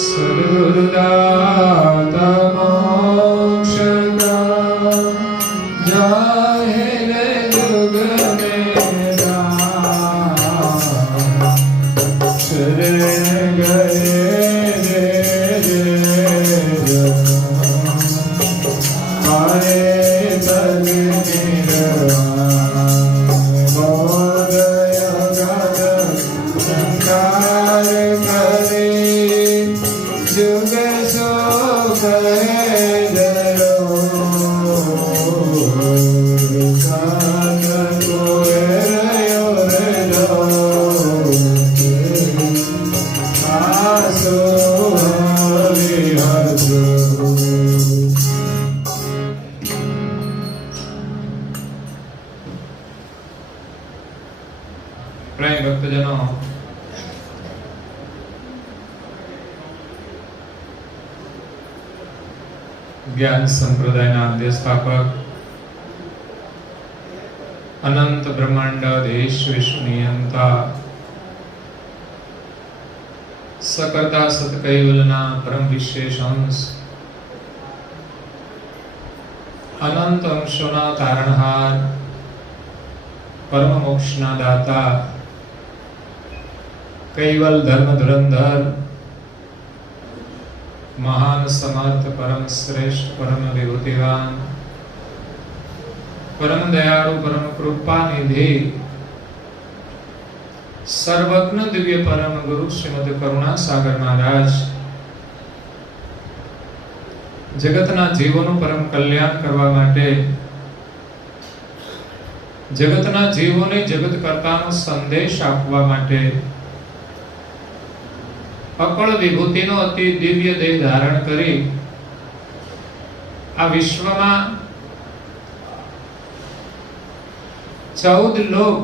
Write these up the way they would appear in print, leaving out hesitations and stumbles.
સદગુરુદાતા મોક્ષદા જાહેર યુગ મેરા શરણ ગયે આરે બલ જ્ઞાન સંપ્રદાયના આદ્ય સ્થાપક અનંત બ્રહ્માંડ દેશ વિશ્વ નિયંતા સકર્તા સત્કૈવલના પરમ વિશેષ અંશ અનંત અંશોના તારણહાર પરમ મોક્ષના દાતા કૈવલ ધર્મ ધુરંધર महान समर्थ परम श्रेष्ठ परम विभूतिवान परम दयालु परम कृपा निधि सर्वज्ञ दिव्य परम गुरु श्रीमद करुणा सागर महाराज जगतना जीवोનું પરમ કલ્યાણ કરવા માટે જગતના જીવોને જગત કર્તાનો સંદેશ આપવા માટે અકળ વિભૂતિનો અતિ દિવ્ય દેહ ધારણ કરી આ વિશ્વમાં 14 લોક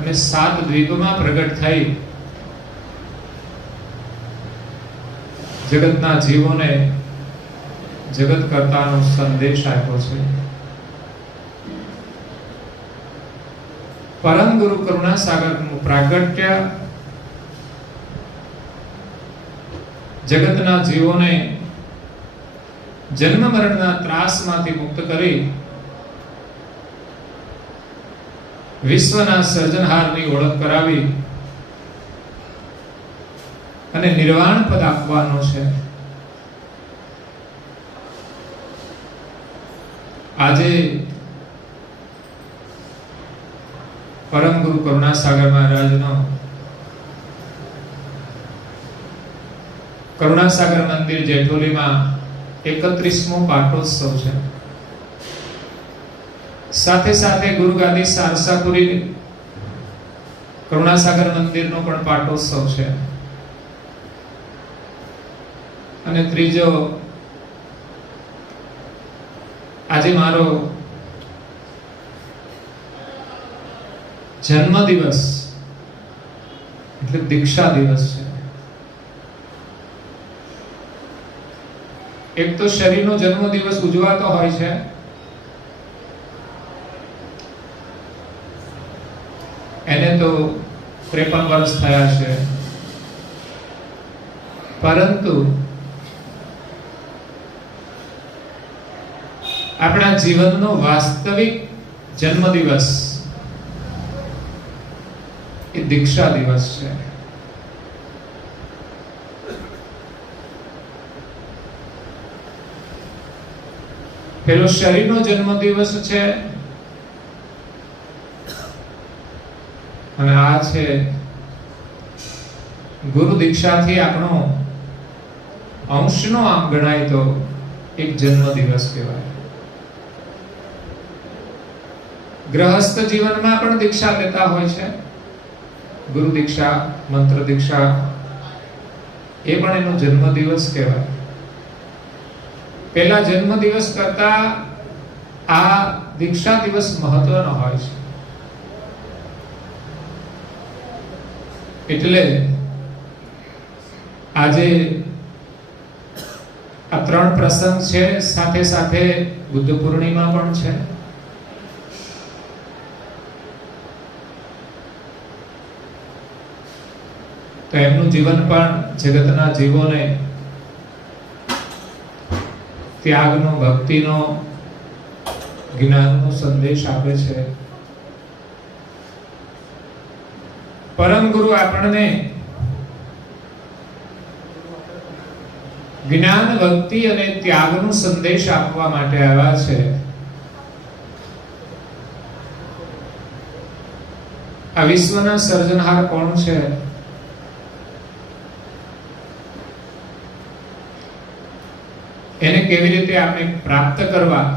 અને 7 દ્વીપમાં પ્રગટ થઈ જગતના જીવોને જગત કર્તાનો સંદેશ આપ્યો છે. પરમ ગુરુ કરુણા સાગરનું પ્રાગટ્ય જગતના જીવોને જન્મ મરણના ત્રાસમાંથી મુક્ત કરી વિશ્વના સર્જનહારની ઓળખ કરાવી અને નિર્વાણ પદ આપવાનો છે. આજે પરમ ગુરુ કરુણા સાગર મહારાજનો કરુણાસાગર મંદિર જેઠોલીમાં 31મો પાટોત્સવ છે. સાથે સાથે ગુરુગાદી સારસાપુરી કરુણાસાગર મંદિરનો પણ પાટોત્સવ છે અને ત્રીજો આજે મારો જન્મ દિવસ એટલે દીક્ષા દિવસ છે. એક તો શરીરનો જન્મ દિવસ ઉજવાતો હોય છે, એને તો 53 વર્ષ થયા છે, પરંતુ આપણા જીવનનો વાસ્તવિક જન્મ દિવસ એ દીક્ષા દિવસ છે. પેલો શરીરનો જન્મ દિવસ છે અને આ છે ગુરુ દીક્ષાથી આપણો અંશનો આમ ગણાય તો એક જન્મ દિવસ કહેવાય. ગૃહસ્થ જીવનમાં પણ દીક્ષા લેતા હોય છે, ગુરુ દીક્ષા, મંત્ર દીક્ષા, એ પણ એનો જન્મ દિવસ કહેવાય. પહેલા જન્મ દિવસ કરતા આ દીક્ષા દિવસ મહત્વનો હોય છે. એટલે આજે આ 3 પ્રસંગ છે, સાથે સાથે બુદ્ધ પૂર્ણિમા પણ છે. તો એમનું જીવન પણ જગતના જીવોને ત્યાગનો, ભક્તિનો, જ્ઞાનનો સંદેશ આપે છે. પરમ ગુરુ આપણને જ્ઞાન, ભક્તિ અને ત્યાગનો સંદેશ આપવા માટે આવ્યા છે. આ વિશ્વના સર્જનહાર કોણ છે? એને કેવી રીતે આપણે પ્રાપ્ત કરવા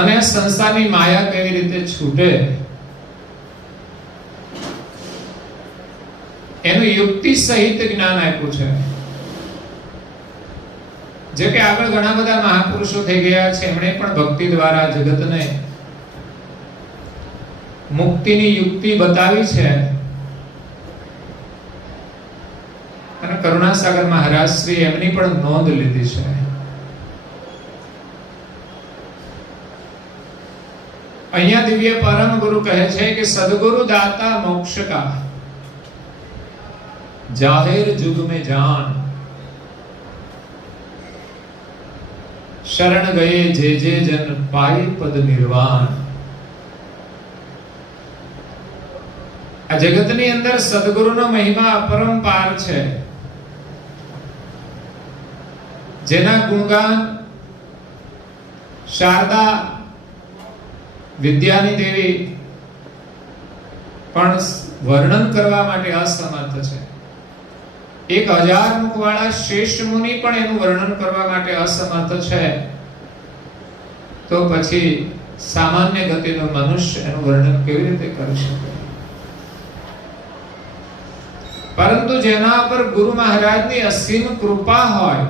અને સંસારની માયા કેવી રીતે છૂટે એનું યુક્તિ સહિત જ્ઞાન આપ્યું છે. જે કે આગળ ઘણા બધા મહાપુરુષો થઈ ગયા છે, એમણે પણ ભક્તિ દ્વારા જગતને મુક્તિની યુક્તિ બતાવી છે. અને કરુણાસાગર મહારાજ શ્રી એમની પણ નોંધ લીધી છે. અહીંયા દિવ્ય પરમ ગુરુ કહે છે કે સદગુરુ દાતા મોક્ષ કા જાહેર जुग में जान शरण गए जे जे जन पाई पद निर्वाण. આ જગતની અંદર સદગુરુનો મહિમા અપરંપાર છે. જેના ગુણગાન શારદા વિદ્યાની દેવી પણ વર્ણન કરવા માટે અસમર્થ છે. 1000 મુખવાળા શ્રેષ્ઠ મુનિ પણ એનું વર્ણન કરવા માટે અસમર્થ છે. તો પછી સામાન્ય ગતિનો મનુષ્ય એનું વર્ણન કેવી રીતે કરી શકે? પરંતુ જેના પર ગુરુ મહારાજની અસીમ કૃપા હોય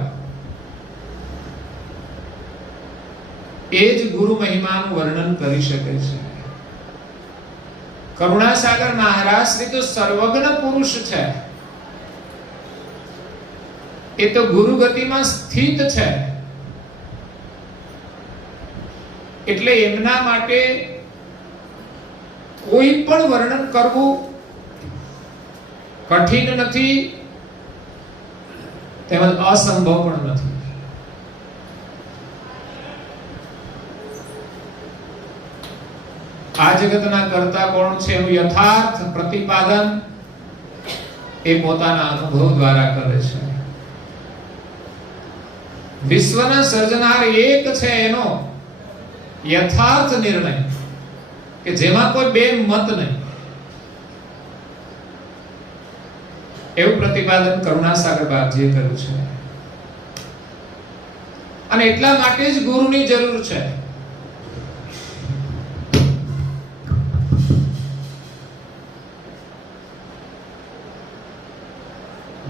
એ જ ગુરુ મહિમાનું વર્ણન કરી શકે છે. કરુણાસાગર મહારાજ શ્રી તો સર્વજ્ઞ પુરુષ છે. એ તો ગુરુ ગતિમાં સ્થિત છે. એટલે એમના માટે કોઈ પણ વર્ણન કરવું કઠિન નથી, તેમજ અસંભવ પણ નથી. આ જગતના કર્તા કોણ છે એનું યથાર્થ પ્રતિપાદન એ પોતાના અનુભવ દ્વારા કરે છે. વિશ્વના સર્જનાર એક છે એનો યથાર્થ નિર્ણય કે જેમાં કોઈ બે મત નહીં, એવું પ્રતિપાદન કરુણાસાગર બાપજીએ કર્યું છે. અને એટલા માટે જ ગુરુની જરૂર છે.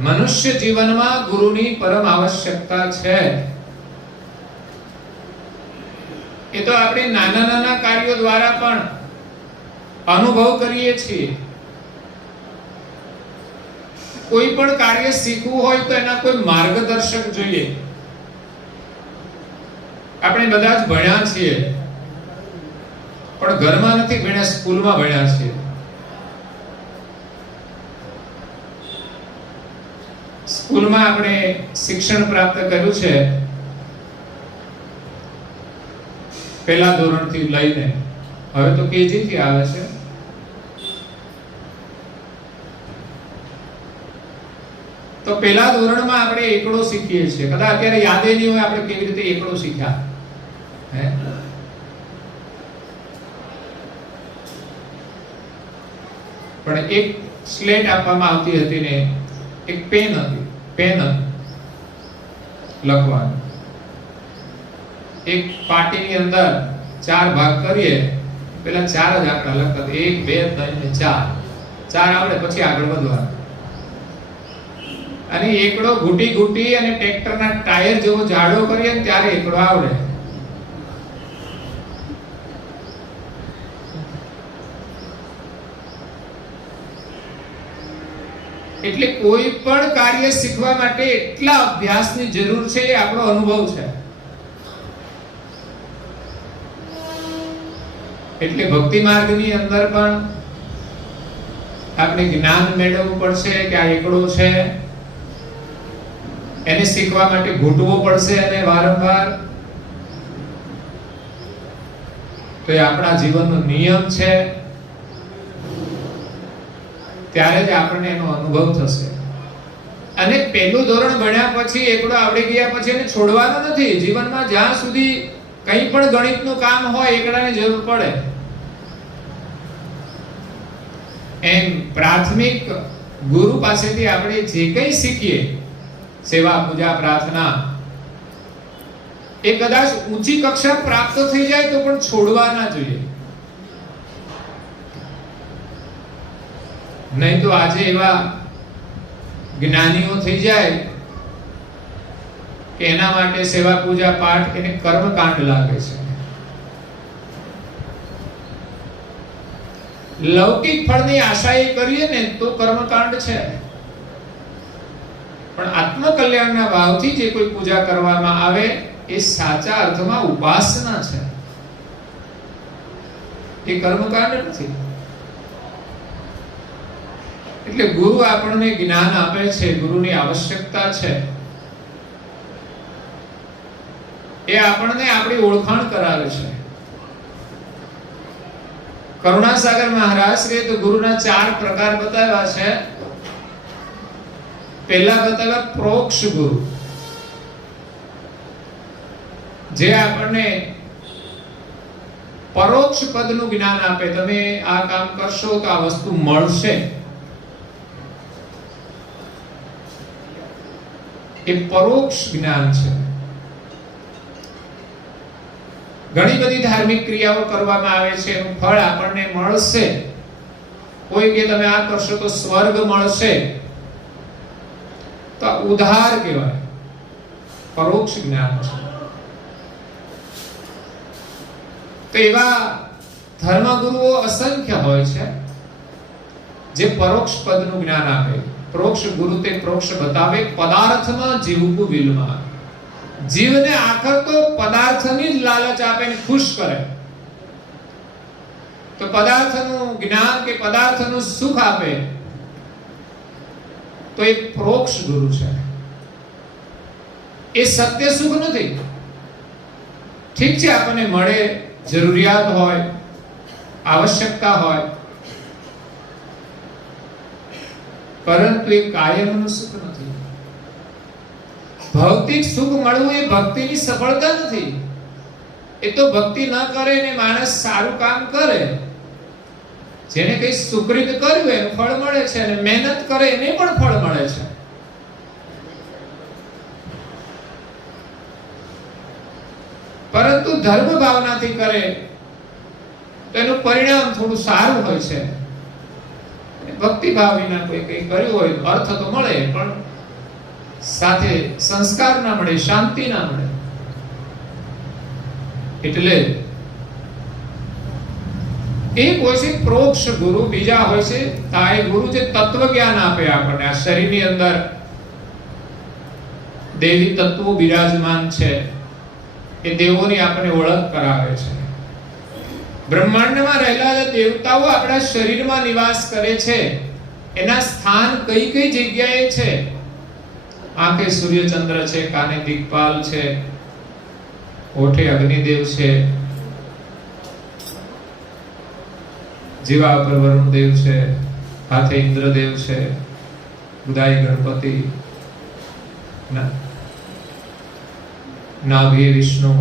મનુષ્ય જીવનમાં ગુરુની પરમ આવશ્યકતા છે. એ તો આપણે નાના નાના કાર્યો દ્વારા પણ અનુભવ કરીએ છીએ. કોઈ પણ કાર્ય શીખવું હોય તો એના કોઈ માર્ગદર્શક જોઈએ. આપણે બધા જ ભણ્યા છીએ, પણ ઘરમાં નથી ભણ્યા, સ્કૂલમાં ભણ્યા છીએ. સ્કૂલમાં આપણે શિક્ષણ પ્રાપ્ત કર્યું છે પહેલા ધોરણથી લઈને, હવે તો કેજી થી આવે છે. તો પહેલા ધોરણમાં આપણે એકડો શીખીએ છીએ. કદાચ અત્યારે યાદ નહીં હોય આપણે કેવી રીતે એકડો શીખ્યા. પણ એક સ્લેટ આપવામાં આવતી હતી ને એક પેન હતી, પેન લખવાનું. એક પાટીની અંદર 4 ભાગ કરીએ, પેલા 4 જ આંકડા લખતા, 1 2 3 ને 4 આવડે પછી આગળ વધવાનું. અને એકડો ઘૂંટી ઘૂંટી અને ટ્રેક્ટરના ટાયર જેવો જાડો કરીએ ને ત્યારે એકડો આવડે. એટલે કોઈ પણ કાર્ય શીખવા માટે એટલા અભ્યાસની જરૂર છે, એ આપણો અનુભવ છે. એટલે ભક્તિ માર્ગની અંદર પણ આપણે જ્ઞાન મેળવવું પડશે કે આ એકડો છે, એને શીખવા માટે ઘૂંટવો પડશે અને વારંવાર. તો એ આપણા જીવનનો નિયમ છે, ત્યારે જ આપણને એનો અનુભવ થશે. અને પહેલું ધોરણ ભણ્યા પછી એકડો આવડી ગયા પછી એને છોડવાનો નથી. જીવનમાં જ્યાં સુધી કંઈ પણ ગણિતનું કામ હોય એકડાની જરૂર પડે. એમ પ્રાથમિક ગુરુ પાસેથી આપણે જે કંઈ શીખીએ, સેવા, પૂજા, પ્રાર્થના, એ કદાચ ઊંચી કક્ષા પ્રાપ્ત થઈ જાય તો પણ છોડવા ના જોઈએ. નહીં તો આજે એવા જ્ઞાનીઓ થઈ જાય કે એના માટે સેવા, પૂજા, પાઠ એને કર્મકાંડ લાગે છે. લૌકિક ફળની આશા એ કરીએ ને તો કર્મકાંડ છે. પણ આત્મકલ્યાણના ભાવથી જે કોઈ પૂજા કરવામાં આવે એ સાચા અર્થમાં ઉપાસના છે, એ કર્મકાંડ નથી. એટલે ગુરુ આપણને જ્ઞાન આપે છે, ગુરુની આવશ્યકતા છે. એ આપણને આપણી ઓળખાણ કરાવે છે. કરુણાસાગર મહારાજ શ્રીએ તો ગુરુના 4 પ્રકાર બતાવ્યા છે. પહેલા બતાવ્યા પ્રોક્ષ ગુરુ, જે આપણને પરોક્ષ પદનું જ્ઞાન આપે. તમે આ કામ કરશો તો આ વસ્તુ મળશે. એ પરોક્ષ જ્ઞાન છે. ઘણી બધી ધાર્મિક ક્રિયાઓ કરવામાં આવે છે, એનું ફળ આપણને મળશે. કોઈ કે તમે આ કરશો તો સ્વર્ગ મળશે, તો ઉધાર કહેવાય, પરોક્ષ જ્ઞાન છે. તો એવા ધર્મગુરુઓ અસંખ્ય હોય છે જે પરોક્ષ પદનું જ્ઞાન આપે. પ્રોક્ષ ગુરુ તે પ્રોક્ષ બતાવે, પદાર્થમાં જીવવું વિલમાં. જીવને આખર તો પદાર્થની જ લાલચ આપે ને ખુશ કરે. તો પદાર્થનું જ્ઞાન કે પદાર્થનું સુખ આપે તો એ પ્રોક્ષ ગુરુ છે. એ સત્ય સુખ નથી. ઠીક છે, આપણને મળે, જરૂરિયાત હોય, આવશ્યકતા હોય, પરંતુ એ કાયમનું સુખ નથી. ભૌતિક સુખ મળવું એ ભક્તિની સફળતા નથી. એ તો ભક્તિ ન કરે ને માણસ સારું કામ કરે, જેને કઈ સુકૃત કર્યું એનું ફળ મળે છે, અને મહેનત કરે એને પણ ફળ મળે છે. પરંતુ ધર્મ ભાવનાથી કરે તો એનું પરિણામ થોડું સારું હોય છે. ભક્તિ ભાવ વિના કોઈ કઈ કર્યું હોય અર્થ તો મળે, પણ સાથે સંસ્કાર ના મળે, શાંતિ ના મળે. એટલે એક હોય છે પ્રોક્ષ ગુરુ, બીજા હોય છે તાય ગુરુ, જે તત્વ જ્ઞાન આપે આપણને. આ શરીરની અંદર દેવી તત્વો બિરાજમાન છે, એ દેવોની આપણને ઓળખ કરાવે છે. બ્રહ્માંડમાં રહેલા જે દેવતાઓ આપણા શરીરમાં નિવાસ કરે છે, એના સ્થાન કઈ કઈ જગ્યાએ છે. આંખે સૂર્યચંદ્ર છે, કાને દિક્પાલ છે, ઓઠે અગ્નિદેવ છે, જીવા પર વરુણદેવ છે, હાથે ઇન્દ્રદેવ છે, ઉદાય ગણપતિ, નાભી વિષ્ણુ,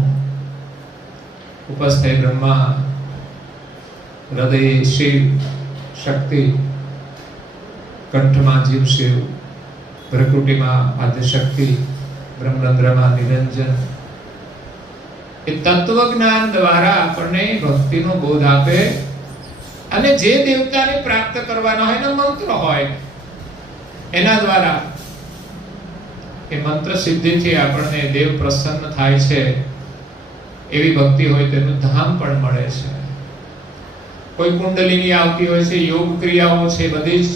ઉપસ્થે બ્રહ્મા, હૃદય શિવ શક્તિ, કંઠમાં જીવ શિવ, ભ્રકુટીમાં આદ્યશક્તિ, બ્રહ્મરંધ્રમાં નિરંજન. એ તત્વ જ્ઞાન દ્વારા આપણને ભક્તિનો બોધ આપે. અને જે દેવતાને પ્રાપ્ત કરવાના હોય, એનો મંત્ર હોય, એના દ્વારા એ મંત્ર સિદ્ધિથી આપણને દેવ પ્રસન્ન થાય છે. એવી ભક્તિ હોય તેનું ધામ પણ મળે છે. કોઈ કુંડલિની આવતી હોય છે, યોગ ક્રિયાઓ છે, બધી જ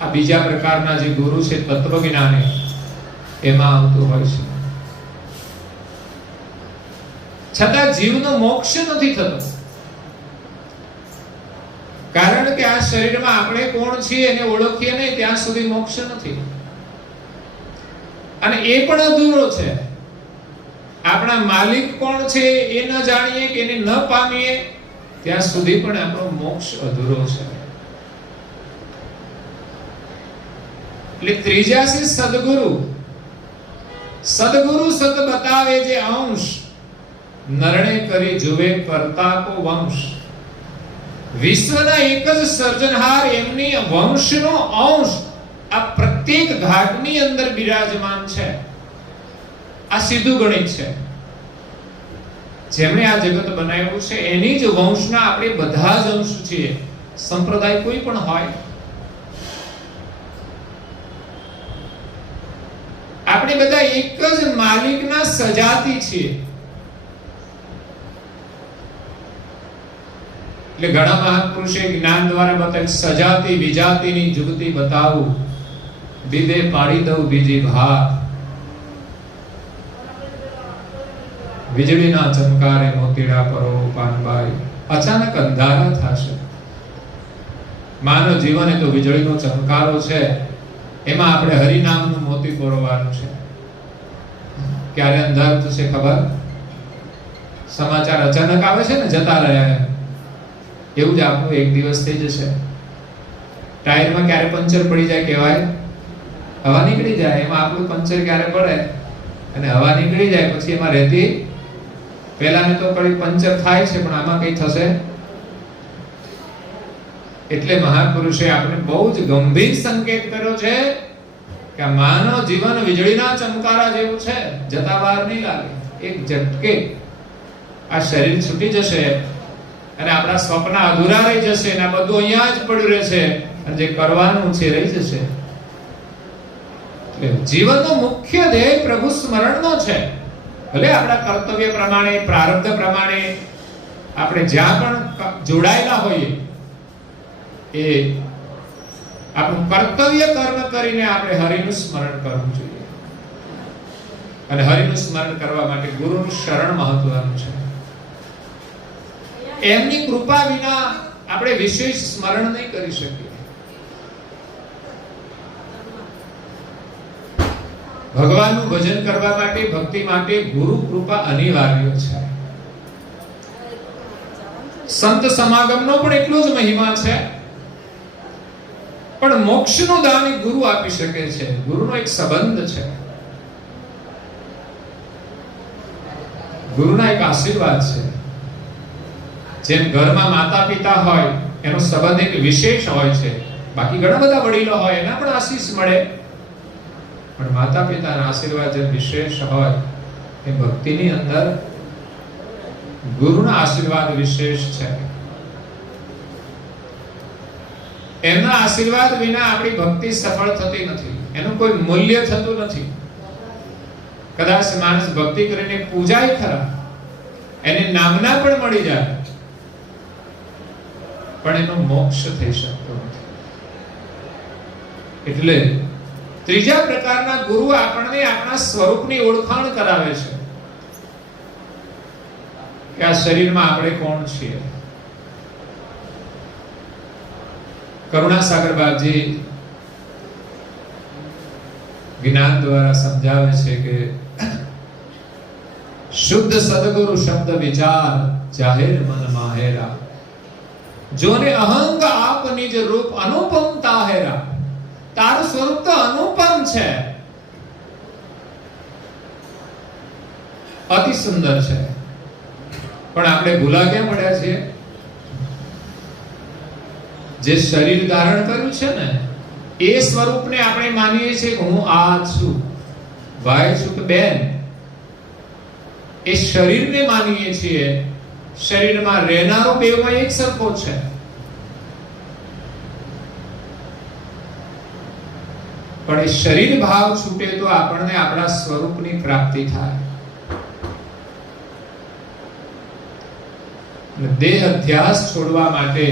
આ બીજા પ્રકારના જે ગુરુ છે તત્વજ્ઞાને, એમાં આવતું હોય છે. છતાં જીવનો મોક્ષ નથી થતો, કારણ કે કે આ શરીરમાં આપણે કોણ છીએ એને ઓળખીએ નહીં ત્યાં સુધી મોક્ષ નથી. અને એ પણ અધૂરો છે. આપણા માલિક કોણ છે એ ન જાણીએ કે એને ન પામીએ ત્યાં સુધી પણ આપણો મોક્ષ અધૂરો છે. એટલે ત્રીજા છે સદગુરુ. સદગુરુ સત બતાવે જે અંશ, નરણે કરી જુએ કરતા કો વંશ. વિશ્વના એક જ સર્જનહાર એમની વંશનો અંશ આ પ્રત્યેક ઘાટની અંદર બિરાજમાન છે. આ સીધું ગણિત છે. જેમણે આ જગત બનાવ્યું છે એની જ વંશના આપણે બધા જ અંશ છીએ. સંપ્રદાય કોઈ પણ હોય, આપણે બધા એક જ માલિકના સજાતિ છીએ. એટલે ઘણા મહાપુરુષે જ્ઞાન દ્વારા બતાવ્યું, સજાતિ વિજાતિની જુગતી બતાવું, દીદે પાડી દઉં બીજી ભાત. વીજળીના ચમકારે મોતીડા પરો પાનબાઈ, અચાનક અંધારા થશે. માનવ જીવન એ તો વીજળીનો ચમકારો છે, એમાં આપણે હરિનામનું મોતી પરોવાનું છે. ક્યારે અંધારું થશે ખબર? સમાચાર અચાનક આવે છે ને, જતા રહ્યા. એવું જ આપણું એક દિવસ થઈ જશે. ટાયરમાં ક્યારે પંચર પડી જાય કહેવાય, હવા નીકળી જાય. એમાં આપણું પંચર ક્યારે પડે અને હવા નીકળી જાય પછી એમાં રહેતી, પહેલાને તો કઈ પંચર થાય છે પણ આમાં કઈ થશે. એટલે મહાપુરુષે આપણે બહુ જ ગંભીર સંકેત કર્યો છે કે આ માનવ જીવન વીજળીના ચમકારા જેવું છે, જતા વાર નહીં લાગે. એક ઝટકે આ શરીર છૂટી જશે અને આપણા સ્વપ્ન અધૂરા રહી જશે અને આ બધું અહીંયા જ પડ્યું રહેશે અને જે કરવાનું છે રહી જશે. જીવનનો મુખ્ય ધ્યેય પ્રભુ સ્મરણનો છે. ભલે આપણા કર્તવ્ય પ્રમાણે, પ્રારબ્ધ પ્રમાણે આપણે જ્યાં પણ જોડાયેલા હોઈએ એ આપણું કર્તવ્ય કર્મ કરીને આપણે હરિનું સ્મરણ કરવું જોઈએ. અને હરિનું સ્મરણ કરવા માટે ગુરુનું શરણ મહત્વનું છે. એમની કૃપા વિના આપણે વિશેષ સ્મરણ નહીં કરી શકીએ. ભગવાનનું ભજન કરવા માટે, ભક્તિ માટે ગુરુ કૃપા અનિવાર્ય છે. સંત સમાગમનો પણ એટલો જ મહિમા છે. પણ મોક્ષનું દાન ગુરુ આપી શકે છે. ગુરુનો એક સંબંધ છે, ગુરુના એક આશીર્વાદ છે. જેમ ઘરમાં માતા પિતા હોય એનો સંબંધ એક વિશેષ હોય છે. બાકી ઘણા બધા વડીલો હોય એના પણ આશીષ મળે, પણ માતા પિતાના આશીર્વાદ જે વિશેષ હોય એ ભક્તિની અંદર ગુરુના આશીર્વાદ વિશેષ છે. એમના આશીર્વાદ વિના આપણી ભક્તિ સફળ થતી નથી, એનું કોઈ મૂલ્ય થતું નથી. કદાચ માણસ ભક્તિ કરીને પૂજાય ખરા, એને નામના પણ મળી જાય, પણ એનો મોક્ષ થઈ શકતો નથી. એટલે ત્રીજા પ્રકારના ગુરુ આપણને આપણા સ્વરૂપની ઓળખાણ કરાવે છે કે આ શરીરમાં આપણે કોણ છીએ. કરુણાસાગર બાપજી જ્ઞાન દ્વારા સમજાવે છે કે શુદ્ધ સદગુરુ શબ્દ વિચાર જાહેર મન માહેરા, જોને અહંગ આપ નિજ રૂપ અનુપમ તાહેરા. તારું સ્વરૂપ તો અનુપમ છે, અતિ સુંદર છે, પણ આપણે ભૂલા ક્યાં પડ્યા છીએ? જે શરીર ધારણ કર્યું છે ને એ સ્વરૂપને આપણે માનીએ છીએ કે હું આ છું, ભાઈ છું કે બેન. એ શરીરને માનીએ છીએ. શરીરમાં રહેનારો બેવમાં એક સરખો છે. પણ એ શરીર ભાવ છૂટે તો આપણને આપણા સ્વરૂપની પ્રાપ્તિ થાય. દેહ અધ્યાસ છોડવા માટે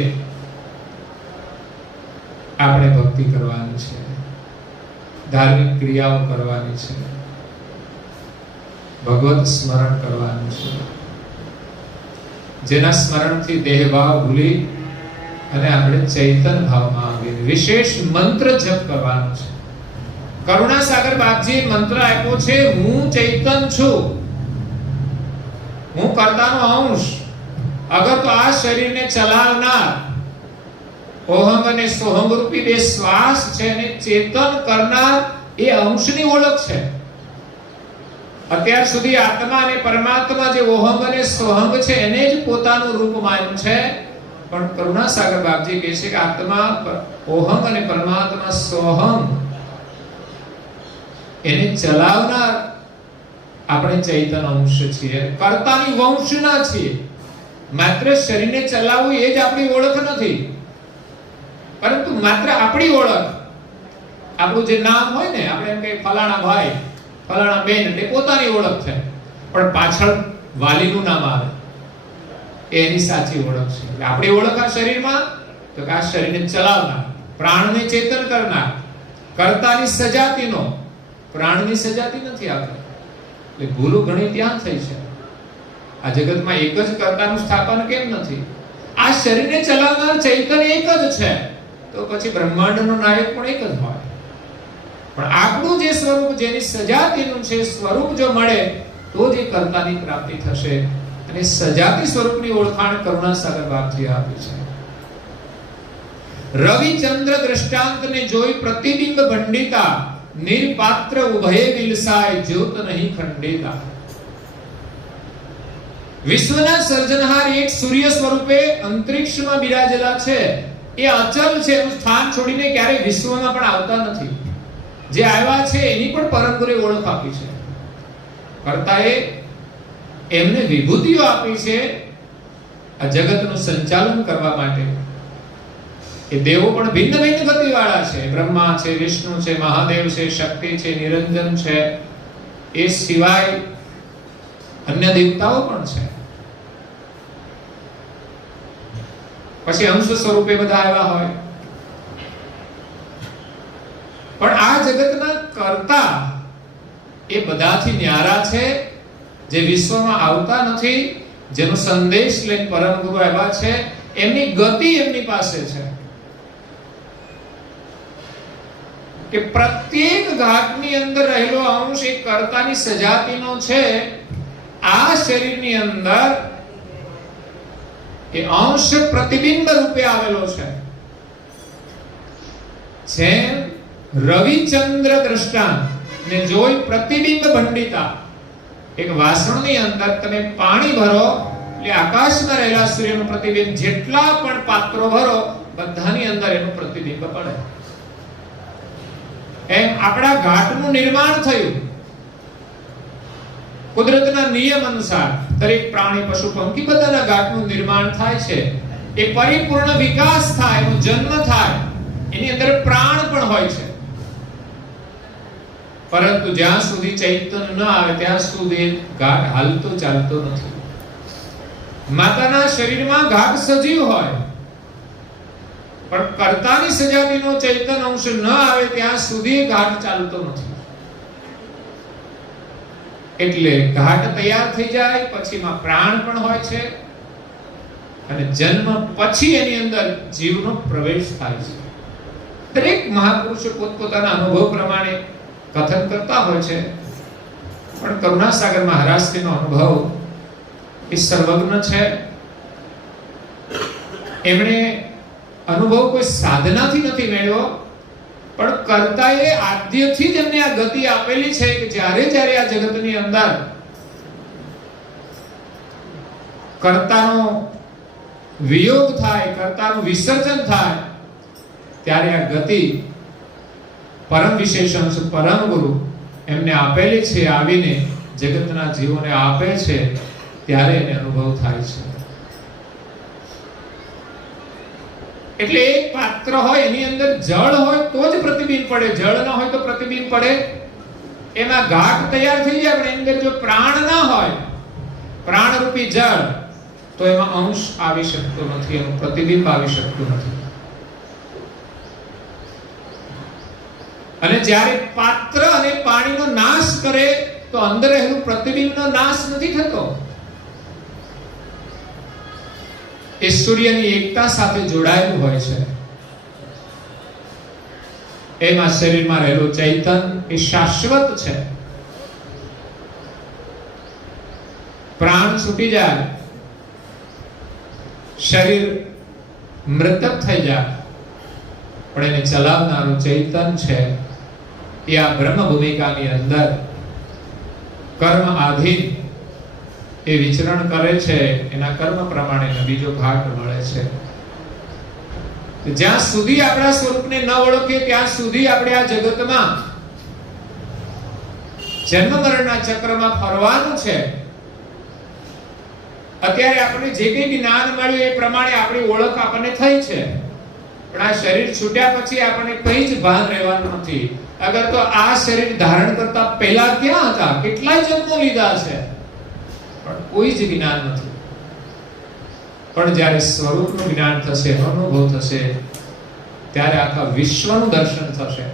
આપણે ભક્તિ કરવાની છે, ધાર્મિક ક્રિયાઓ કરવાની છે, ભગવત સ્મરણ કરવાનું છે. જેના સ્મરણથી દેહ ભાવ ભૂલી અને આપણે ચૈતન ભાવમાં આવીને વિશેષ મંત્ર જપ કરવાનો છે. કરુણાસાગર બાપજીએ મંત્ર આપ્યો છે, હું ચૈતન છું, હું કર્તાનો અંશ. અગર તો આ શરીરને ચલાવનાર ઓહમ અને સોહમ રૂપી બે શ્વાસ છે અને ચેતન કરનાર એ અંશની ઓળખ છે. અત્યાર સુધી આત્મા અને પરમાત્મા જે ઓહમ અને સોહમ છે એને જ પોતાનું રૂપ માન્યું છે. પણ કરુણાસાગર બાપજી કહે છે કે આત્મા ઓહમ અને પરમાત્મા સોહમ એને ચલાવનાર આપણે ચૈતન અંશ છીએ, કર્તાની વંશના છીએ. માત્ર શરીરને ચલાવવું એ જ આપણી ઓળખ નથી, પરંતુ માત્ર આપણી ઓળખ, આપણું જે નામ હોય ને, આપણે એમ કે ફલાણા ભાઈ ફલાણા બેન, એટલે પોતાની ઓળખ છે. પણ પાછળ વાલીનું નામ આવે એની સાચી ઓળખ છે. એટલે આપણી ઓળખ આ શરીરમાં તો કે આ શરીરને ચલાવનાર, પ્રાણને ચેતન કરનાર, કર્તાની સજાતિનો, પ્રાણની સજાતિ નથી આપણે. એટલે ભૂલો ઘણી ત્યાં થઈ છે. આ જગતમાં એક જ કર્તાનું સ્થાપન કેમ નથી? આ શરીરને ચલાવનાર ચૈતન્ય એક જ છે, તો પછી બ્રહ્માંડનો નાયક પણ એક જ હોય. પણ આપણું જે સ્વરૂપ, જેની સજાતિનું છે સ્વરૂપ જો મળે તો જ એ કર્તાની પ્રાપ્તિ થશે. અને સજાતિ સ્વરૂપની ઓળખાણ કરુણાસાગર બાપજીએ આપી છે. રવિચંદ્ર દ્રષ્ટાંતને જોઈ પ્રતિબિંબ ભંડિતા, નિર્પાત્ર ઉભય વિલસાય જ્યોત નહીં ખંડિતા. વિશ્વના સર્જનહાર એક સૂર્ય સ્વરૂપે અંતરિક્ષમાં બિરાજેલા છે. એ અચલ છે, એનું સ્થાન છોડીને ક્યારેય વિશ્વમાં પણ આવતા નથી. જે આવ્યા છે એની પણ પરમ ગુરુએ ઓળખ આપી છે. કર્તાએ એમને વિભૂતિઓ આપી છે આ જગતનું સંચાલન કરવા માટે. એ દેવો પણ ભિન્ન ભિન્ન ગતિવાળા છે. બ્રહ્મા છે, વિષ્ણુ છે, મહાદેવ છે, શક્તિ છે, નિરંજન છે. એ સિવાય અન્ય દેવતાઓ પણ છે. પછી અંશ સ્વરૂપે બધા આવ્યા હોય. પણ આ જગતના કર્તા એ બધાથી ન્યારા છે, જે વિશ્વમાં આવતા નથી, જેનો સંદેશ લઈને પરમ ગુરુ આવ્યા છે. એમની ગતિ એમની પાસે છે કે પ્રત્યેક ઘાટની અંદર રહેલો અંશ એક કર્તાની સજાતિનો છે. આ શરીરની અંદર એ અંશ પ્રતિબિંબ રૂપે આવેલો છે. જેમ રવિચંદ્ર દ્રષ્ટાંત ને જોઈ પ્રતિબિંબ ભંડિતા. એક વાસણની અંદર તમે પાણી ભરો એટલે આકાશમાં રહેલા સૂર્યનું પ્રતિબિંબ, જેટલા પણ પાત્રો ભરો બધાની અંદર એનું પ્રતિબિંબ પડે. એમ આપણા ઘાટનું નિર્માણ થયું કુદરતના નિયમ અનુસાર. દરેક પ્રાણી, પશુ, પંખી બધાના ઘાટનું નિર્માણ થાય છે. એ પરિપૂર્ણ વિકાસ થાય, એનો જન્મ થાય, એની અંદર પ્રાણ પણ હોય છે. પરંતુ જ્યાં સુધી ચૈતન્ય ન આવે ત્યાં સુધી ઘાટ હાલતો ચાલતો નથી. માતાના શરીરમાં ઘાટ સજીવ હોય, પણ કર્તાની સજાતિનો ચૈતન્ય અંશ ન આવે ત્યાં સુધી ઘાટ ચાલતો નથી. એટલે ઘાટ તૈયાર થઈ જાય પછીમાં પ્રાણ પણ હોય છે, અને જન્મ પછી એની અંદર જીવનો પ્રવેશ થાય છે. દરેક મહાપુરુષો પોતપોતાના અનુભવ પ્રમાણે કથન કરતા હોય છે. પણ કરુણાસાગર મહારાજનો અનુભવ એ સર્વજ્ઞ છે. એમણે અનુભવ કોઈ સાધનાથી નથી મેળવ્યો, પણ કર્તાએ આદ્યથી જ એમને આ ગતિ આપેલી છે કે જ્યારે જ્યારે આ જગતની અંદર કર્તાનો વિયોગ થાય, કર્તાનું વિસર્જન થાય, ત્યારે આ ગતિ પરમ વિશેષણ પરમ ગુરુ એમને આપેલી છે. આવીને જગતના જીવોને આપે છે, ત્યારે એને અનુભવ થાય છે. એટલે એક પાત્ર હોય, એની અંદર જળ હોય તો જ પ્રતિબિંબ પડે, જળ ના હોય તો પ્રતિબિંબ પડે. એમાં ઘાટ તૈયાર થઈ જાય, પણ એની અંદર જો પ્રાણ ના હોય, પ્રાણ રૂપી જળ, તો એમાં અંશ આવી શકતો નથી, એનું પ્રતિબિંબ આવી શકતું નથી. અને જ્યારે પાત્ર અને પાણીનો નાશ કરે તો અંદર રહેલું પ્રતિબિંબનો નાશ નથી થતો. એ સૂર્યની એકતા સાથે જોડાયેલું હોય છે. એમાં શરીરમાં રહેલું ચૈતન એ શાશ્વત છે. પ્રાણ છૂટી જાય, શરીર મૃતક થઈ જાય, પણ એને ચલાવનારું ચૈતન છે એ આ બ્રહ્મ ભૂમિકાની અંદર કર્મ આધીન એ વિચરણ કરે છે. એના કર્મ પ્રમાણે બીજો ભાગ મળે છે. જ્યાં સુધી આપણા સ્વરૂપને ન ઓળખીએ ત્યાં સુધી આપણે આ જગતમાં જન્મ મરણના ચક્રમાં ફરવાનું છે. અત્યારે આપણે જે કંઈ જ્ઞાન મળ્યું એ પ્રમાણે આપણી ઓળખ આપણને થઈ છે, પણ આ શરીર છૂટ્યા પછી આપણને કંઈ જ ભાન રહેવાનું નથી. અગર તો આ શરીર ધારણ કરતા પહેલા ક્યાં હતા, કેટલાય જન્મો લીધા છે, પણ કોઈ જ જ્ઞાન નથી. પણ જ્યારે સ્વરૂપનું જ્ઞાન થશે, અનુભવ થશે, ત્યારે આખા વિશ્વનું દર્શન થશે,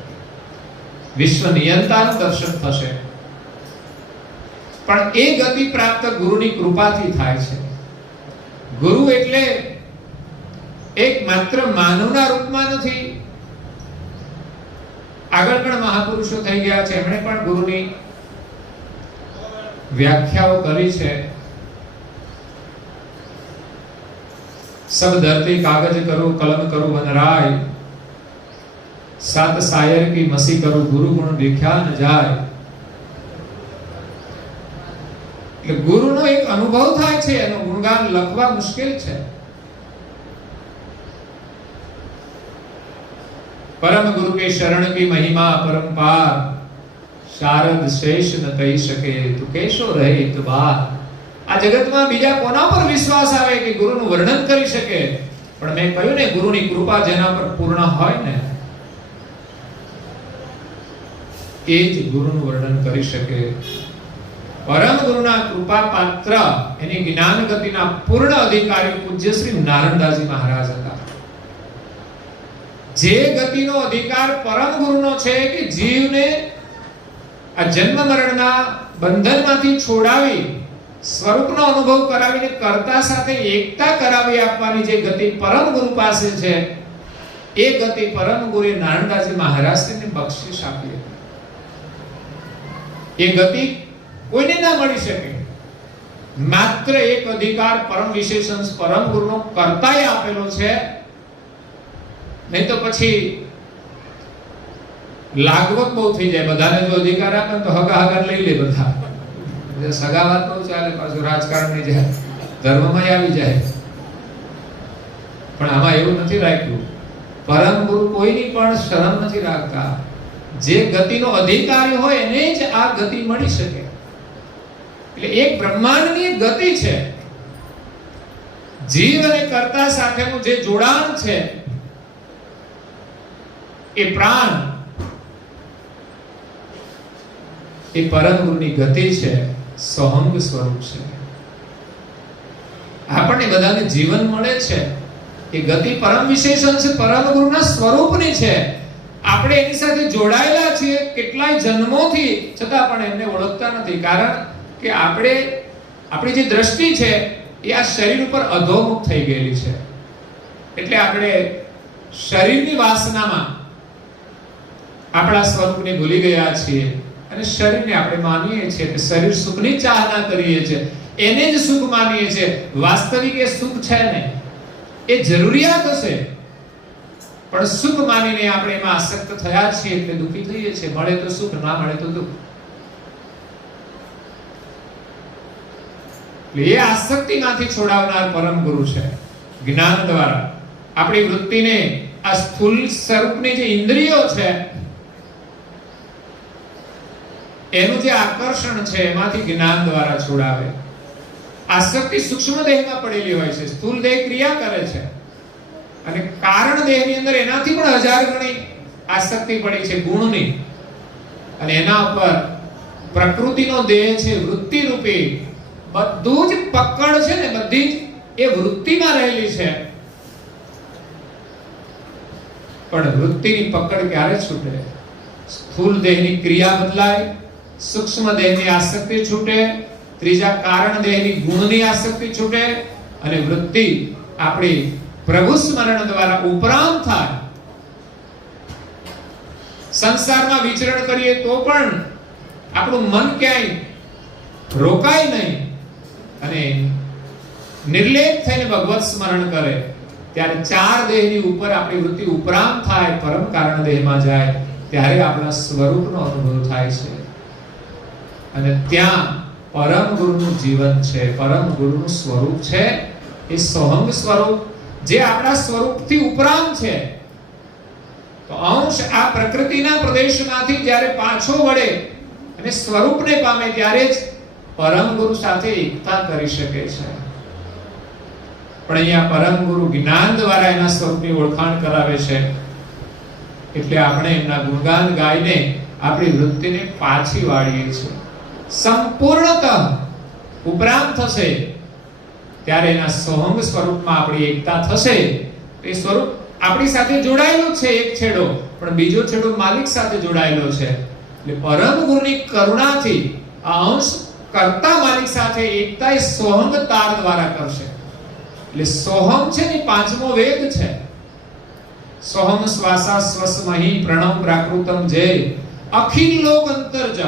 વિશ્વ નિયંતાનું દર્શન થશે. પણ એ ગતિ પ્રાપ્ત ગુરુની કૃપાથી થાય છે. ગુરુ એટલે એક માત્ર માનવના રૂપમાં નથી. આગળ પણ મહાપુરુષો થઈ ગયા છે, એમણે પણ ગુરુની વ્યાખ્યાઓ કરી છે. સબ ધરતી કાગજ કરું, કલમ કરું વનરાય, સાત શાયર કી મસી કરું, ગુરુ ગુણ દેખ્યા ન જાય. એટલે ગુરુનો એક અનુભવ થાય છે, એનો ગુણગાન લખવા મુશ્કેલ છે. પરમ ગુરુ કે શરણ કી મહિમા પરંપાર, શારદ શેષ ન કહી શકે, તું કેશો રહે ઇતબાર. આ જગતમાં બીજા કોના પર વિશ્વાસ આવે કે ગુરુનું વર્ણન કરી શકે? પણ મેં કહ્યું ને, ગુરુની કૃપા જેના પર પૂર્ણ હોય ને, એ જ ગુરુનું વર્ણન કરી શકે. પરમ ગુરુના કૃપા પાત્ર, એની જ્ઞાન ગતિના પૂર્ણ અધિકારી પૂજ્ય શ્રી નારણદાસજી મહારાજ હતા. જે ગતિનો અધિકાર પરમ ગુરુનો છે કે જીવને આ જન્મ મરણના બંધનમાંથી છોડાવી, સ્વરૂપનો અનુભવ કરાવીને કર્તા સાથે એકતા કરાવી આપવાની જે ગતિ પરમ ગુરુ પાસે છે, એ ગતિ પરમ ગુરુએ નારણદાસજી મહારાજને બક્ષિસ આપી હતી. એ ગતિ કોઈને ના મળી શકે. માત્ર એક અધિકાર પરમ વિશેષણ પરમ ગુરુનો કર્તાએ આપેલો છે. નહીં તો પછી લાગવત બહુ થઈ જાય. બધાને જો અધિકાર આપે તો હગા હગા લઈ લે બધા. સગા વાત બહુ ચાલે, પાછું રાજકારણની જાય, ધર્મમાં આવી જાય. પણ આમાં એવું નથી રાખ્યું. પરમ ગુરુ કોઈની પણ શરમ નથી રાખતા. જે ગતિનો અધિકારી હોય એને જ આ ગતિ મળી શકે. એટલે એક બ્રહ્માંડની ગતિ છે. જીવ અને કર્તા સાથેનું જે જોડાણ છે, એ પ્રાણ, એ પરમ ગુરુની ગતિ છે, સોહંગ સ્વરૂપ છે. આપણને બધાને જીવન મળે છે, એ ગતિ પરમ વિશેષણ છે, પરમ ગુરુના સ્વરૂપની છે. આપણે એની સાથે જોડાયેલા છીએ કેટલાય જન્મોથી, છતાં પણ એમને ઓળખતા નથી. કારણ કે આપણી જે દ્રષ્ટિ છે એ આ શરીર ઉપર અધોમુખ થઈ ગયેલી છે. એટલે આપણે શરીરની વાસનામાં આપણા સ્વરૂપને ભૂલી ગયા છીએ અને શરીરને આપણે માનીએ છીએ કે શરીર સુખની ચાહના કરીએ છીએ, એને જ સુખ માનીએ છીએ. વાસ્તવિક એ સુખ છે નહીં, એ જરૂરિયાત હશે, પણ સુખ માનીને આપણે એમાં આસક્ત થયા છીએ એટલે દુઃખી થઈએ છીએ. મળે તો સુખ, ના મળે તો દુઃખ. એ આસક્તિમાંથી છોડાવનાર પરમ ગુરુ છે. જ્ઞાન દ્વારા આપણી વૃત્તિને આ સ્થૂલ સ્વરૂપની જે ઇન્દ્રિયો છે એનું જે આકર્ષણ છે એમાંથી જ્ઞાન દ્વારા છોડાવે. આસક્તિ સૂક્ષ્મ દેહમાં પડેલી હોય છે. સ્થૂલ દેહ ક્રિયા કરે છે અને કારણ દેહની અંદર એનાથી પણ 1000 ગણી આસક્તિ પડી છે ગુણની. અને એના ઉપર પ્રકૃતિનો દેહ છે, વૃત્તિ રૂપી બધું જ પકડ છે ને, બધી જ એ વૃત્તિમાં રહેલી છે. પણ વૃત્તિની પકડ ક્યારે છૂટે? સ્થૂલ દેહની ક્રિયા બદલાય, સૂક્ષ્મ દેહની આસક્તિ છૂટે, ત્રીજા કારણ દેહની ગુણની આસક્તિ છૂટે અને વૃત્તિ આપણી પ્રભુ સ્મરણ દ્વારા ઉપરાંત થાય. સંસારમાં વિચરણ કરીએ તો પણ આપણું મન ક્યાંય રોકાય નહીં અને નિર્લેપ થઈને ભગવત સ્મરણ કરે ત્યારે ચાર દેહની ઉપર આપણી વૃત્તિ ઉપરાંત થાય, પરમ કારણ દેહમાં જાય ત્યારે આપણા સ્વરૂપનો અનુભવ થાય છે. અને ત્યાં પરમ ગુરુનું જીવન છે, પરમ ગુરુનું સ્વરૂપ છે, એ સોહમ સ્વરૂપ જે આપણા સ્વરૂપથી ઉપરાંત છે. તો અંશ આ પ્રકૃતિના પ્રદેશમાંથી જ્યારે પાછો વળે અને સ્વરૂપને પામે ત્યારે જ પરમ ગુરુ સાથે એકતા કરી શકે છે. પણ અહીંયા પરમ ગુરુ જ્ઞાન દ્વારા એના સ્વરૂપની ઓળખાણ કરાવે છે, એટલે આપણે એમના ગુણગાન ગાઈને આપણી વૃત્તિને પાછી વાળીએ છીએ. સંપૂર્ણતઃ ઉપરાંત થશે ત્યારે એના સોહમ સ્વરૂપમાં આપણી એકતા થશે. એ સ્વરૂપ આપણી સાથે જોડાયેલું છે એક છેડો, પણ બીજો છેડો માલિક સાથે જોડાયેલો છે. એટલે પરમ ગુરુની કરુણાથી આ અંશ કરતા માલિક સાથે એકતા એ સોહમ તાર દ્વારા કરશે. એટલે સોહમ છે ને પાંચમો વેદ છે. સોહમ શ્વાસા સ્વસ્મહી પ્રણવ પ્રાકૃતમ જય અખિલ લોક અંતર્જ.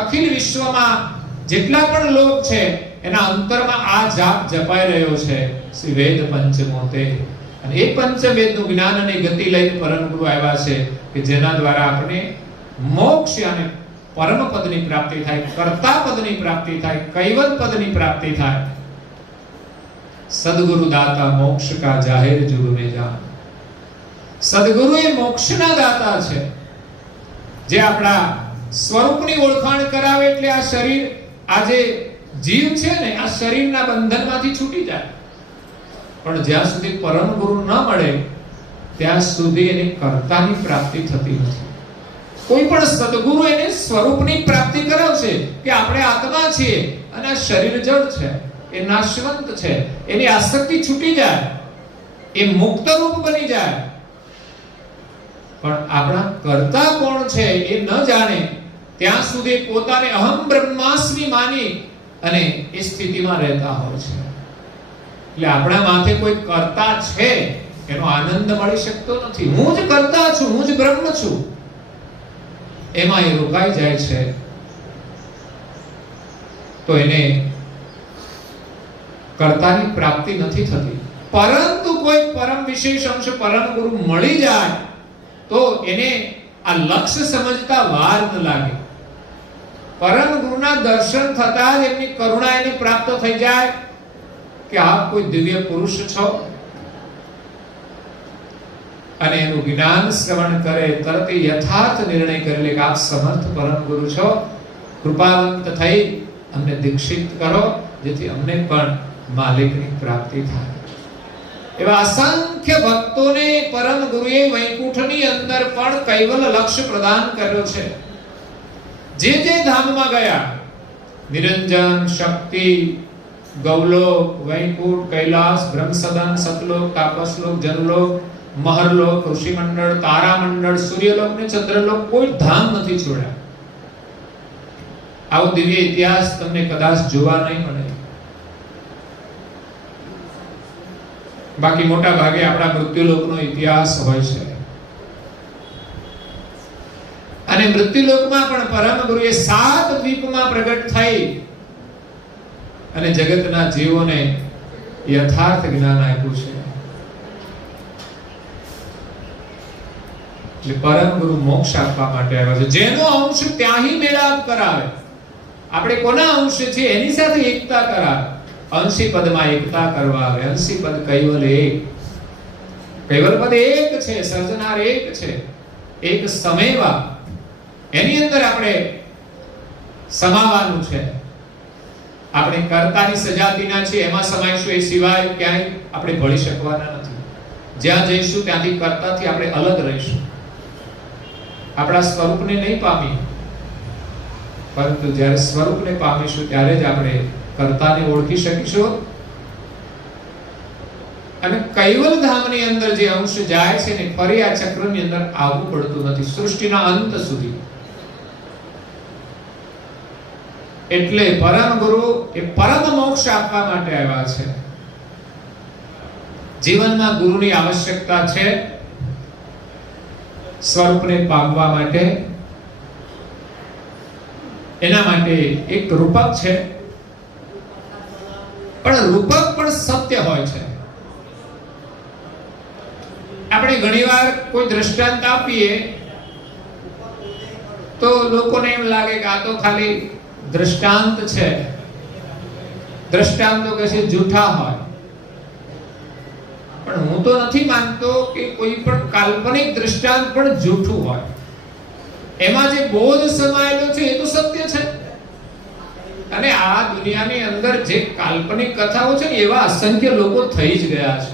અખિલ વિશ્વમાં જેટલા પણ લોક છે એના અંતરમાં આ જાપ જપાઈ રહ્યો છે, શ્રી વેદ પંચમો તે. અને એ પંચવેદનું જ્ઞાન અને ગતિ લઈને પરમ ગુરુ આવ્યા છે કે જેના દ્વારા આપણે મોક્ષ અને પરમ પદની પ્રાપ્તિ થાય, કર્તા પદની પ્રાપ્તિ થાય, કૈવલ પદની પ્રાપ્તિ થાય. સદગુરુ દાતા મોક્ષ કા જાહેર જુગ મેં જાન. સદગુરુ એ મોક્ષના દાતા છે, જે આપણા સ્વરૂપની ઓળખાણ કરાવે. એટલે આ શરીર, આ જે જીવ છે ને, આ શરીરના બંધનમાંથી છૂટી જાય. પણ જ્યાં સુધી પરમ ગુરુ ન મળે ત્યાં સુધી એની કર્તાની પ્રાપ્તિ થતી નથી. કોઈ પણ સદગુરુ એને સ્વરૂપની પ્રાપ્તિ કરાવશે કે આપણે આત્મા છીએ અને આ શરીર જડ છે, એ નાશવંત છે, એની આસક્તિ છૂટી જાય, એ મુક્ત રૂપ બની જાય. પણ આપણા કર્તા કોણ છે એ ન જાણે ત્યાં સુધી પોતાને અહમ બ્રહ્માસ્મિ માની અને એ સ્થિતિમાં રહેતા હોય છે. એટલે આપણા માથે કોઈ કર્તા છે એનો આનંદ મળી શકતો નથી. હું જ કર્તા છું, હું જ બ્રહ્મ છું, એમાં એ રોકાઈ જાય છે. તો એને કર્તાની પ્રાપ્તિ નથી થતી. પરંતુ કોઈ પરમ વિશેષ અંશ પરમ ગુરુ મળી જાય તો એને આ લક્ષ્ય સમજતા વાર ન લાગે. પરમ ગુરુના દર્શન થતા જ એમની કરુણા એને પ્રાપ્ત થઈ જાય કે આપ કોઈ દિવ્ય પુરુષ છો. અને એનું જ્ઞાન શ્રવણ કરે તરત યથાર્થ નિર્ણય કરી લે કે આપ સમર્થ પરમ ગુરુ છો, કૃપાવંત થઈ અમને દીક્ષિત કરો જેથી અમને પણ માલિકની પ્રાપ્તિ થાય. એવા અસંખ્ય ભક્તોને પરમ ગુરુએ વૈકુંઠની અંદર પણ કૈવલ લક્ષ્ય પ્રદાન કર્યો છે. જે જે ધામમાં ગયા, નિરંજન, શક્તિ, ગૌલોક, વૈકુંઠ, કૈલાસ, બ્રહ્મસદન, સતલોક, તાપસલોક, જનલોક, મહરલોક, ઋષિમંડળ, તારામંડળ, સૂર્યલોક ને ચંદ્રલોક, કોઈ ધામ નથી છોડ્યા. આવો દિવ્ય ઇતિહાસ તમને કદાચ જોવા નહીં મળે. બાકી મોટા ભાગે આપણા મૃત્યુલોકનો ઇતિહાસ હોય છે. અને મૃત્યુલોકમાં પણ પરમ ગુરુએ 7 દ્વીપમાં પ્રગટ થઈ અને જગતના જીવોને યથાર્થ જ્ઞાન આપ્યું છે. એટલે પરમ ગુરુ મોક્ષ આપવા માટે આવ્યા છે. જેનો અંશ ત્યાંથી મેળાપ કરાવે. આપણે કોના અંશ છે એની સાથે એકતા કરાવે. અંશી પદમાં એકતા કરવા આવે. અંશી પદ કૈવલ એક. કૈવલ પદ એક છે, સર્જનાર એક છે, એક સમેવા. એની અંદર આપણે સમાવાનું છે. આપણે કર્તાની સજાતિના છે એમાં સમાઈશું, એ સિવાય ક્યાંય આપણે ભળી શકવાના નથી. જ્યાં જઈશું ત્યાંથી કર્તાથી આપણે અલગ રહીશું. આપણા સ્વરૂપને નહીં પામી, પરંતુ જ્યારે સ્વરૂપને પામીશું ત્યારે જ આપણે કર્તાને ઓળખી શકીશું. અને કૈવલ ધામની અંદર જે અંશ જાય છે ને ફરી આ ચક્રની અંદર આવવું પડતું નથી સૃષ્ટિના અંત સુધી. એટલે પરમ ગુરુ એ પરમ મોક્ષ આપવા માટે આવ્યા છે. જીવનમાં ગુરુની આવશ્યકતા છે સ્વરૂપને પામવા માટે. એના માટે એક રૂપક છે, પણ રૂપક પણ સત્ય હોય છે. આપણે ઘણીવાર કોઈ દ્રષ્ટાંત આપીએ તો લોકોને એમ લાગે કે આ તો ખાલી દ્રષ્ટાંત છે, દ્રષ્ટાંતો કે છે જૂઠા હોય. પણ હું તો નથી માનતો કે કોઈ પણ કાલ્પનિક દ્રષ્ટાંત પણ જૂઠું હોય. એમાં જે બોધ સમાયેલો છે એ તો સત્ય છે. અને આ દુનિયાની અંદર જે કાલ્પનિક કથાઓ છે એવા અસંખ્ય લોકો થઈ જ ગયા છે.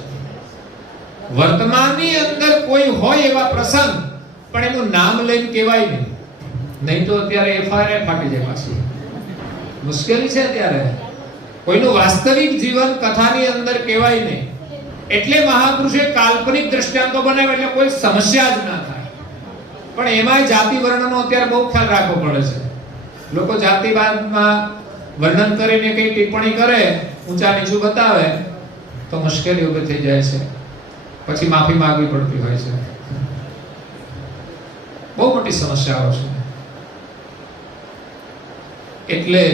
વર્તમાનની અંદર કોઈ હોય એવા પ્રસંગ, પણ એનું નામ લઈને કહેવાય નહીં તો અત્યારે એફઆઈઆર ફાટી જાય પાછી. મુશ્કેલી છે અત્યારે. કોઈનું વાસ્તવિક જીવન કથાની અંદર કહેવાય નહીં. એટલે મહાપુરુષે કાલ્પનિક દ્રષ્ટાંતો બનાવ્યા એટલે કોઈ સમસ્યા જ ના થાય. પણ એમાંય જાતિ વર્ણનો અત્યારે બહુ ખ્યાલ રાખવો પડે છે. લોકો જાતિવાદમાં વર્ણન કરીને કઈ ટિપ્પણી કરે, ઊંચા નીચું બતાવે તો મુશ્કેલી ઊભી થઈ જાય છે. પછી માફી માંગવી પડતી હોય છે. બહુ મોટી સમસ્યાઓ છે. એટલે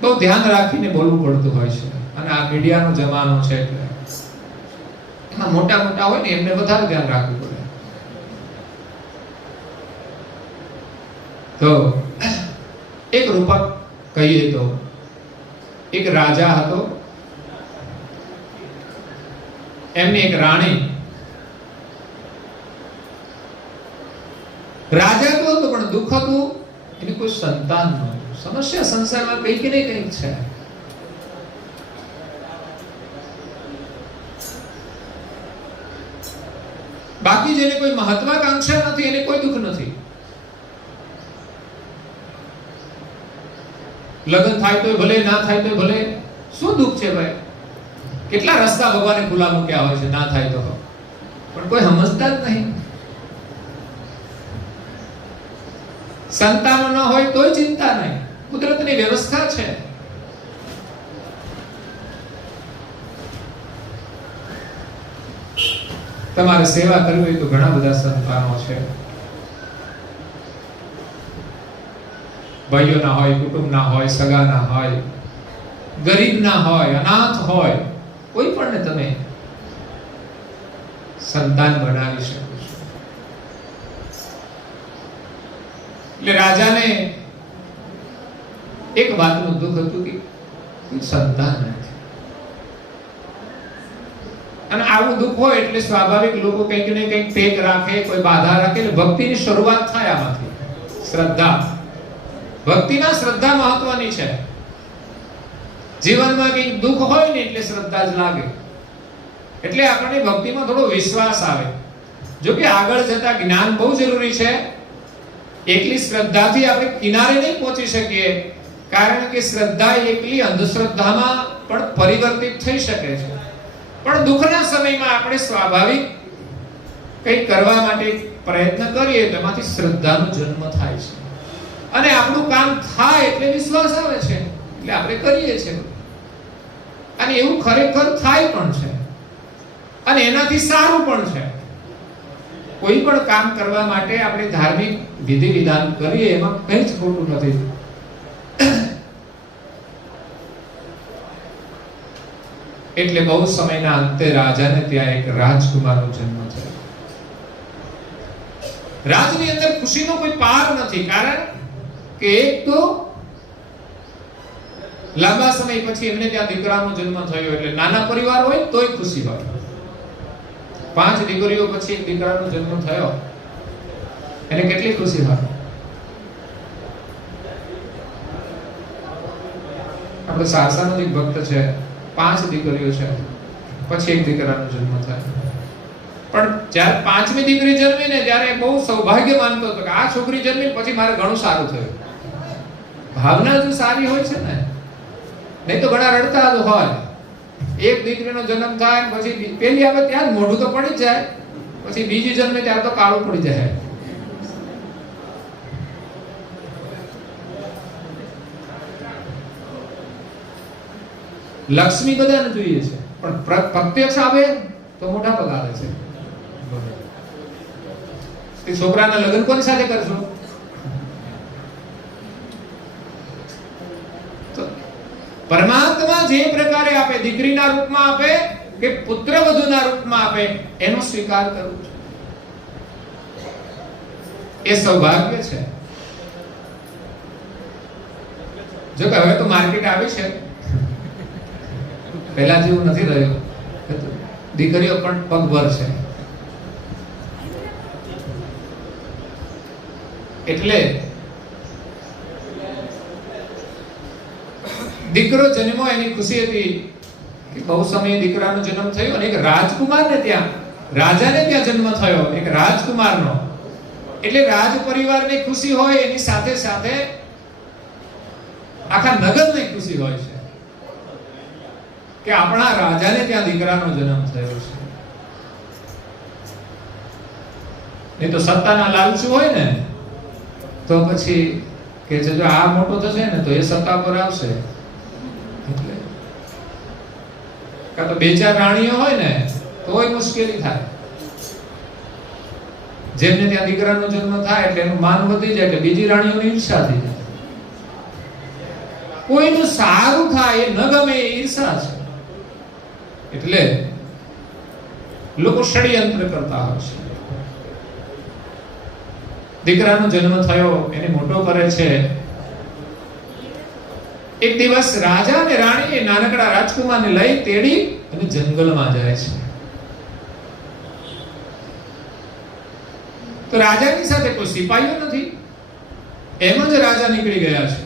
બહુ ધ્યાન રાખીને બોલવું પડતું હોય છે. અને આ મીડિયાનો જમાનો છે એટલે એમાં મોટા મોટા હોય ને એમને વધારે ધ્યાન રાખવું પડે. તો એક રૂપક કહીએ તો એક રાજા હતો, એમની એક રાણી. રાજા તો હતો પણ દુઃખ હતું, એની કોઈ સંતાન નહોતું. સમસ્યા સંસારમાં કંઈક ને કંઈક છે. બાકી જેને કોઈ મહત્વાકાંક્ષા નથી એને કોઈ દુઃખ નથી. લગ્ન થાય તો ભલે, ના થાય તો ભલે, શું દુઃખ છે ભાઈ? કેટલા રસ્તા ભગવાને ખુલ્લા મૂક્યા હોય છે ના થાય તો, પણ કોઈ સમજતા જ નહીં. સંતાનો ન હોય તોય ચિંતા નહીં, કુદરતની વ્યવસ્થા છે. તમારે સેવા કરવી હોય તો ઘણા બધા સંતાનો છે. ભાઈઓ ના હોય, કુટુંબ ના હોય, સગા ના હોય, ગરીબ ના હોય, અનાથ હોય, કોઈ પણ ને તમે સંતાન બનાવી શકો છો. એટલે રાજાને એક વાતનું દુઃખ હતું કે કોઈ સંતાન નથી. અને આવું દુઃખ હોય એટલે સ્વાભાવિક લોકો કંઈક ને કંઈક ટેક રાખે, કોઈ બાધા રાખે. એટલે ભક્તિની શરૂઆત થાય આમાંથી. શ્રદ્ધા, ભક્તિમાં શ્રદ્ધા મહત્વની છે. જીવનમાં કંઈક દુઃખ હોય ને એટલે શ્રદ્ધા જ લાગે. એટલે આપણને ભક્તિમાં થોડો વિશ્વાસ આવે. જો કે આગળ જતા જ્ઞાન બહુ જરૂરી છે. એકલી શ્રદ્ધાથી આપણે કિનારે નહીં પહોંચી શકીએ, કારણ કે શ્રદ્ધા એકલી અંધશ્રદ્ધામાં પણ પરિવર્તિત થઈ શકે છે. પણ દુઃખના સમયમાં આપણે સ્વાભાવિક કંઈક કરવા માટે પ્રયત્ન કરીએ તો એમાંથી શ્રદ્ધાનો જન્મ થાય છે. અને આપણું કામ થાય એટલે વિશ્વાસ આવે છે, એટલે આપણે કરીએ છીએ. અને એવું ખરેખર થાય પણ છે, અને એનાથી સારું પણ છે. કોઈ પણ કામ કરવા માટે આપણે ધાર્મિક વિધિ વિધાન કરીએ એમાં કંઈ જ ખોટું નથી. એટલે બહુ સમયના અંતે રાજાને ત્યાં એક રાજકુમારનો જન્મ થયો. રાજની અંદર ખુશીનો કોઈ પાર નથી, કારણ કે એક તો લાંબા સમય પછી એમને ત્યાં દીકરાનો જન્મ થયો. એટલે નાના પરિવાર હોય તોય ખુશી હોય. 5 દીકરીઓ પછી એક દીકરાનો જન્મ થયો, એને કેટલી ખુશી હોય. આપણે સારસાનો એક ભક્ત છે, 5 દીકરીઓ છે, પછી એક દીકરાનો જન્મ થાય. પણ જ્યારે 5મી દીકરી જન્મી ને ત્યારે બહુ સૌભાગ્ય માનતો હતો કે આ છોકરી જન્મી પછી મારે ઘણું સારું થયું. ભાવના જો સારી હોય છે ને, નહીં તો ઘણા રડતા જ હોય. એક દીકરીનો જન્મ થાય પછી પેલી આવે ત્યાં જ મોઢું તો પડી જ જાય, પછી બીજી જન્મે ત્યારે તો કાળું પડી જાય. લક્ષ્મી બધાને જોઈએ છે, પણ પ્રત્યક્ષ આવે તો મોટા પગારે છે. તે છોકરાના લગ્ન કોની સાથે કરશો? તો પરમાત્મા જે પ્રકારે આપે, દીકરીના રૂપમાં આપે કે પુત્ર વધુના રૂપમાં આપે, એનો સ્વીકાર કરવો છે. એ સૌભાગ્ય છે. જો કે હવે તો માર્કેટ આવી છે, પહેલા જેવું નથી રહ્યું. દીકરીઓ પણ પગભર છે. એટલે દીકરો જન્મો એની ખુશી હતી કે બહુ સમય દીકરાનો જન્મ થયો અને એક રાજકુમારને ત્યાં, રાજાને ત્યાં જન્મ થયો, એક રાજકુમારનો. એટલે રાજ પરિવારની ખુશી હોય, એની સાથે સાથે આખા નગરની ખુશી હોય છે કે આપણા રાજાને ત્યાં દીકરાનો જન્મ થયો છે. નહીં તો સત્તાના લાલચુ હોય ને તો પછી કે છે જો આ મોટો થશે ને તો એ સત્તા પર આવશે. એટલે કાં તો બે ચાર રાણીઓ હોય ને તોય મુશ્કેલી થાય. જેમને ત્યાં દીકરાનો જન્મ થાય એટલે એનું માન વધી જાય, એટલે બીજી રાણીઓની ઈર્ષા થઈ જાય. કોઈનું સારું થાય એ ન ગમે, એ ઈર્ષા છે. એટલે લોકો ષડયંત્ર કરતા હોય છે. દીકરાનો જન્મ થયો એને મોટો કરે છે. એક દિવસ રાજા અને રાણી એ નાનકડા રાજકુમારને લઈ તેડી અને જંગલમાં જાય છે. તો રાજાની સાથે કોઈ સિપાહીઓ નથી, એમ જ રાજા નીકળી ગયા છે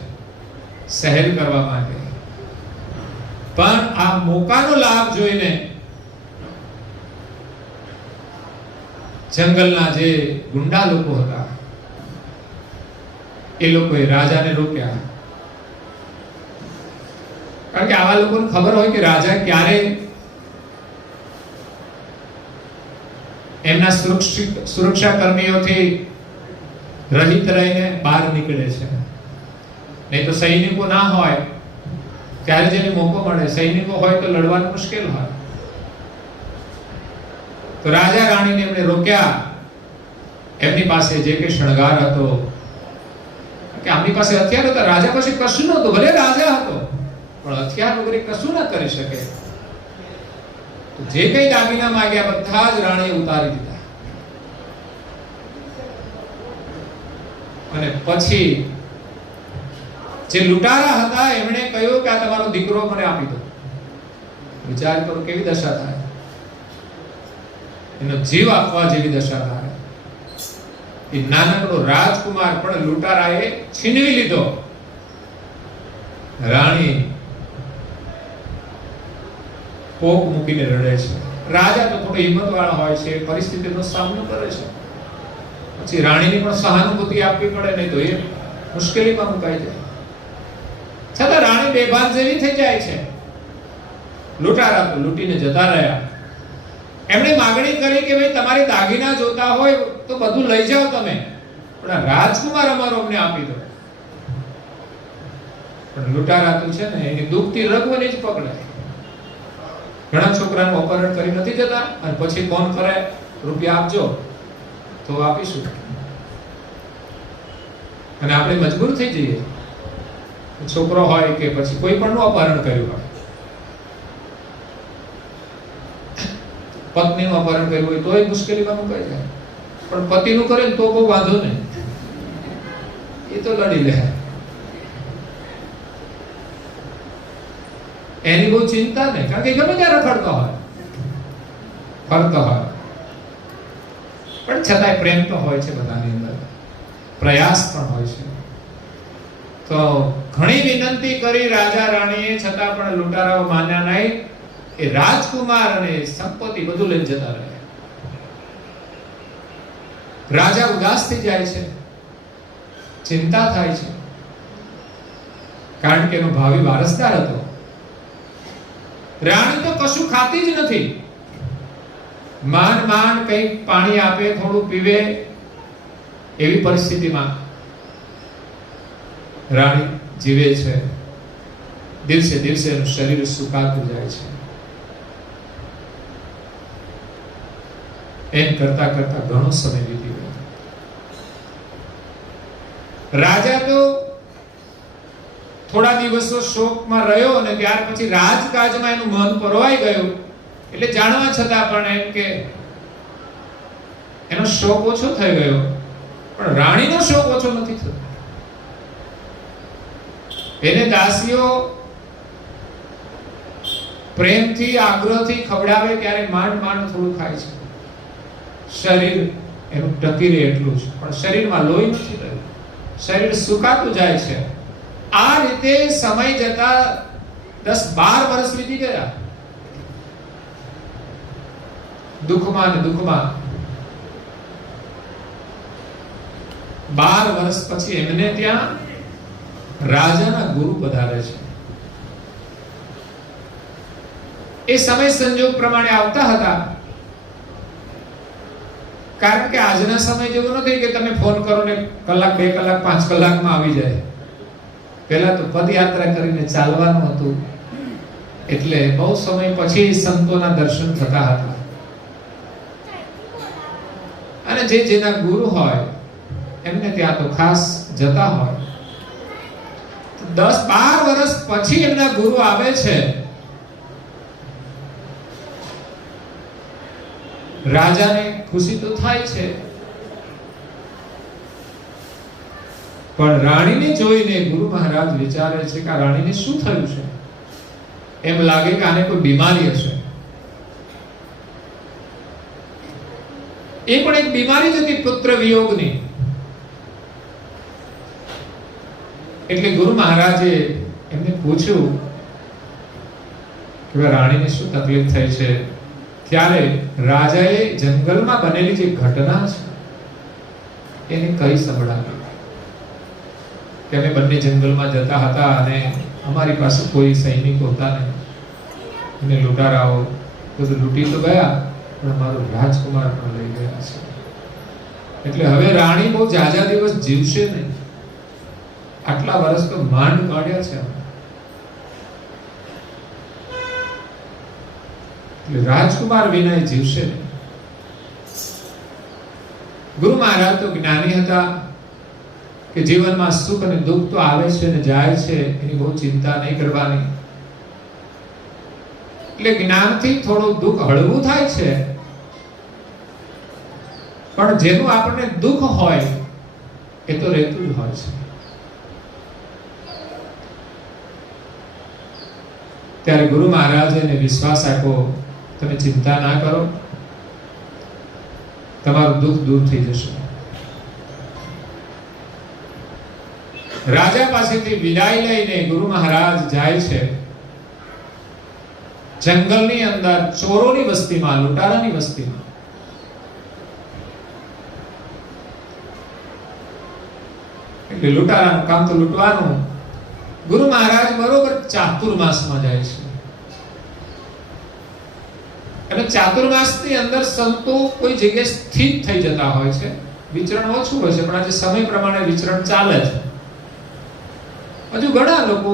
સહેર કરવા માટે. પણ આ મોકાનો લાભ જોઈને જંગલના જે ગુંડા લોકો હતા એ લોકોએ રાજાને રોક્યા. કારણ કે આવા લોકોને ખબર હોય કે રાજા ક્યારે એમના સુરક્ષા કર્મીઓથી રહિત રહીને બહાર નીકળે છે. નહીં તો સૈનિકો ના હોય ત્યારે જેને મોકો મળે, સૈનિકો હોય તો લડવાનું મુશ્કેલ હોય. તો રાજા રાણીને એમણે રોક્યા. એમની પાસે જે કે શણગાર હતો, કે આમની પાસે હથિયાર હતા, રાજા પાસે કશું નહોતું. ભલે રાજા હતો પણ હથિયાર વગર કશું ના કરી શકે. તો જે કઈ દાગીના માંગ્યા બધા જ રાણીએ ઉતારી દીધા. અને પછી જે લૂંટારા હતા એમણે કહ્યું કે આ તમારો દીકરો મને આપી દો. વિચાર કરો કેવી દશા થાય, એનો જીવ આપવા જેવી દશા થાય. એ નાનકડો રાજકુમાર પણ લૂંટારાએ છીનવી લીધો. રાણી કોક મૂકીને રડે છે. રાજા તો થોડો હિંમત વાળા હોય છે, પરિસ્થિતિનો સામનો કરે છે. પછી રાણીની પણ સહાનુભૂતિ આપવી પડે, નહીં તો એ મુશ્કેલીમાં મુકાઈ જાય. છતાં રાણી બેભાન જેવી થઈ જાય છે. લૂંટારા તો લૂંટીને જતા રહ્યા. એમણે માગણી કરી કે ભાઈ તમારે દાગીના જોતા હોય તો બધું લઈ જાઓ તમે, પણ રાજકુમાર અમારો અમને આપી દો. પણ લૂંટારા તો છે ને એની દુખતી રગવને જ પકડાય. ઘણા છોકરાનું અપહરણ કરી નથી જતા અને પછી ફોન કરે રૂપિયા આપજો તો આપીશું, અને આપણે મજબૂર થઈ જઈએ. છોકરો હોય કે પછી કોઈ પણ નું અપહરણ કર્યું હોય, પત્નીનું અપહરણ કર્યું હોય તોય મુશ્કેલીમાં મુકાઈ જાય. પણ પતિનું કરે ને તો બહુ વાંધો નહીં, એ તો લડી લે. એની બહુ ચિંતા નહીં, કારણ કે ગમે ત્યારે રખડતો હોય, ફરતો હોય. પણ છતાંય પ્રેમ તો હોય છે બધાની અંદર, પ્રયાસ પણ હોય છે. તો ઘણી વિનંતી કરી રાજા રાણીએ, છતાં પણ લૂંટારાઓ માન્યા નહીં. એ રાજકુમાર અને સંપત્તિ બધું લઈને જતા રહ્યા. રાજા ઉદાસ થઈ જાય છે, ચિંતા થાય છે, કારણ કે એનો ભાવિ વારસદાર હતો. રાણી તો કશું ખાતી જ નથી. માંડ માંડ કંઈક પાણી આપે, થોડું પીવે, એવી પરિસ્થિતિમાં રાણી જીવે છે. દિવસે દિવસે એનું શરીર સુકાતું જાય છે. એમ કરતા કરતા ઘણો સમય વીતી ગયો. રાજા તો થોડા દિવસો શોકમાં રહ્યો અને ત્યાર પછી રાજકાજમાં એનું મન પરોવાઈ ગયું. એટલે જાણવા છતાં પણ એમ કે એનો શોક ઓછો થઈ ગયો, પણ રાણીનો શોક ઓછો નથી થતો. એને દાસીઓ પ્રેમથી આગ્રહથી ખવડાવે ત્યારે માંડ માંડ થોડું ખાય છે. શરીર એનું ટકી રહે એટલું જ, પણ શરીરમાં લોહી નથી રહ્યું, શરીર સુકાતું જાય છે. આ રીતે સમય જતા 10-12 વર્ષ વીતી ગયા દુઃખમાં ને દુઃખમાં. 12 વર્ષ પછી એમને ત્યાં રાજાના ગુરુ પધારે છે. એ સમય સંજોગ પ્રમાણે આવતા હતા, કારણ કે આજના સમય જેવો નથી કે તમે ફોન કરો ને કલાક 2 કલાક 5 કલાકમાં આવી જાય. પહેલા તો પદયાત્રા કરીને ચાલવાનું હતું, એટલે બહુ સમય પછી સંતોના દર્શન થતા હતા. અને જે જેના ગુરુ હોય એમને ત્યાં તો ખાસ જતા હોય. 10-12 વર્ષ પછી એમના ગુરુ આવે છે. રાજાને ખુશી તો થાય છે, પણ રાણીને જોઈને ગુરુ મહારાજ વિચારે છે કે આ રાણીને શું થયું છે. એમ લાગે કે આને કોઈ બીમારી હશે. એ પણ એક બીમારી જ હતી, પુત્ર વિયોગની. એટલે ગુરુ મહારાજે એમને પૂછ્યું કે રાણીને શું તકલીફ થઈ છે. ત્યારે રાજાએ જંગલમાં બનેલી જે ઘટના છે એને કઈ સંભળાવી કે અમે બંને જંગલમાં જતા હતા અને અમારી પાસે કોઈ સૈનિકો હતા નહીં, અને લૂંટારાઓ બધું લૂંટી તો ગયા, પણ અમારો રાજકુમાર પણ લઈ ગયા છે. એટલે હવે રાણી બહુ જાજા દિવસ જીવશે નહીં. આટલા વર્ષ તો માંડ કાઢ્યા છે. એટલે રાજકુમાર વિના જીવશે નહીં. ગુરુ મહારાજ તો જ્ઞાની હતા કે જીવનમાં સુખ અને દુઃખ તો આવે છે ને જાય છે, એની બહુ ચિંતા નહીં કરવાની. એટલે જ્ઞાનથી થોડું દુઃખ હળવું થાય છે, પણ જેનું આપણને દુઃખ હોય એ તો રહેતું જ હોય છે. ત્યારે ગુરુ મહારાજે એને વિશ્વાસ આપ્યો, તમે ચિંતા ના કરો, તમારું દુઃખ દૂર થઈ જશે. રાજા પાસેથી વિદાય લઈને ગુરુ મહારાજ જાય છે જંગલની અંદર, ચોરોની વસ્તીમાં, લૂંટારાની વસ્તીમાં. એટલે લૂંટારાનું કામ તો લૂંટવાનું. ગુરુ મહારાજ બરોબર ચાતુર્માસમાં જાય છે. અને ચાતુર્માસની અંદર સંતો કોઈ જગ્યાએ સ્થિત થઈ જતા હોય છે, વિચરણ ઓછું હોય છે, પણ આજે સમય પ્રમાણે વિચરણ ચાલે છે. હજુ ઘણા લોકો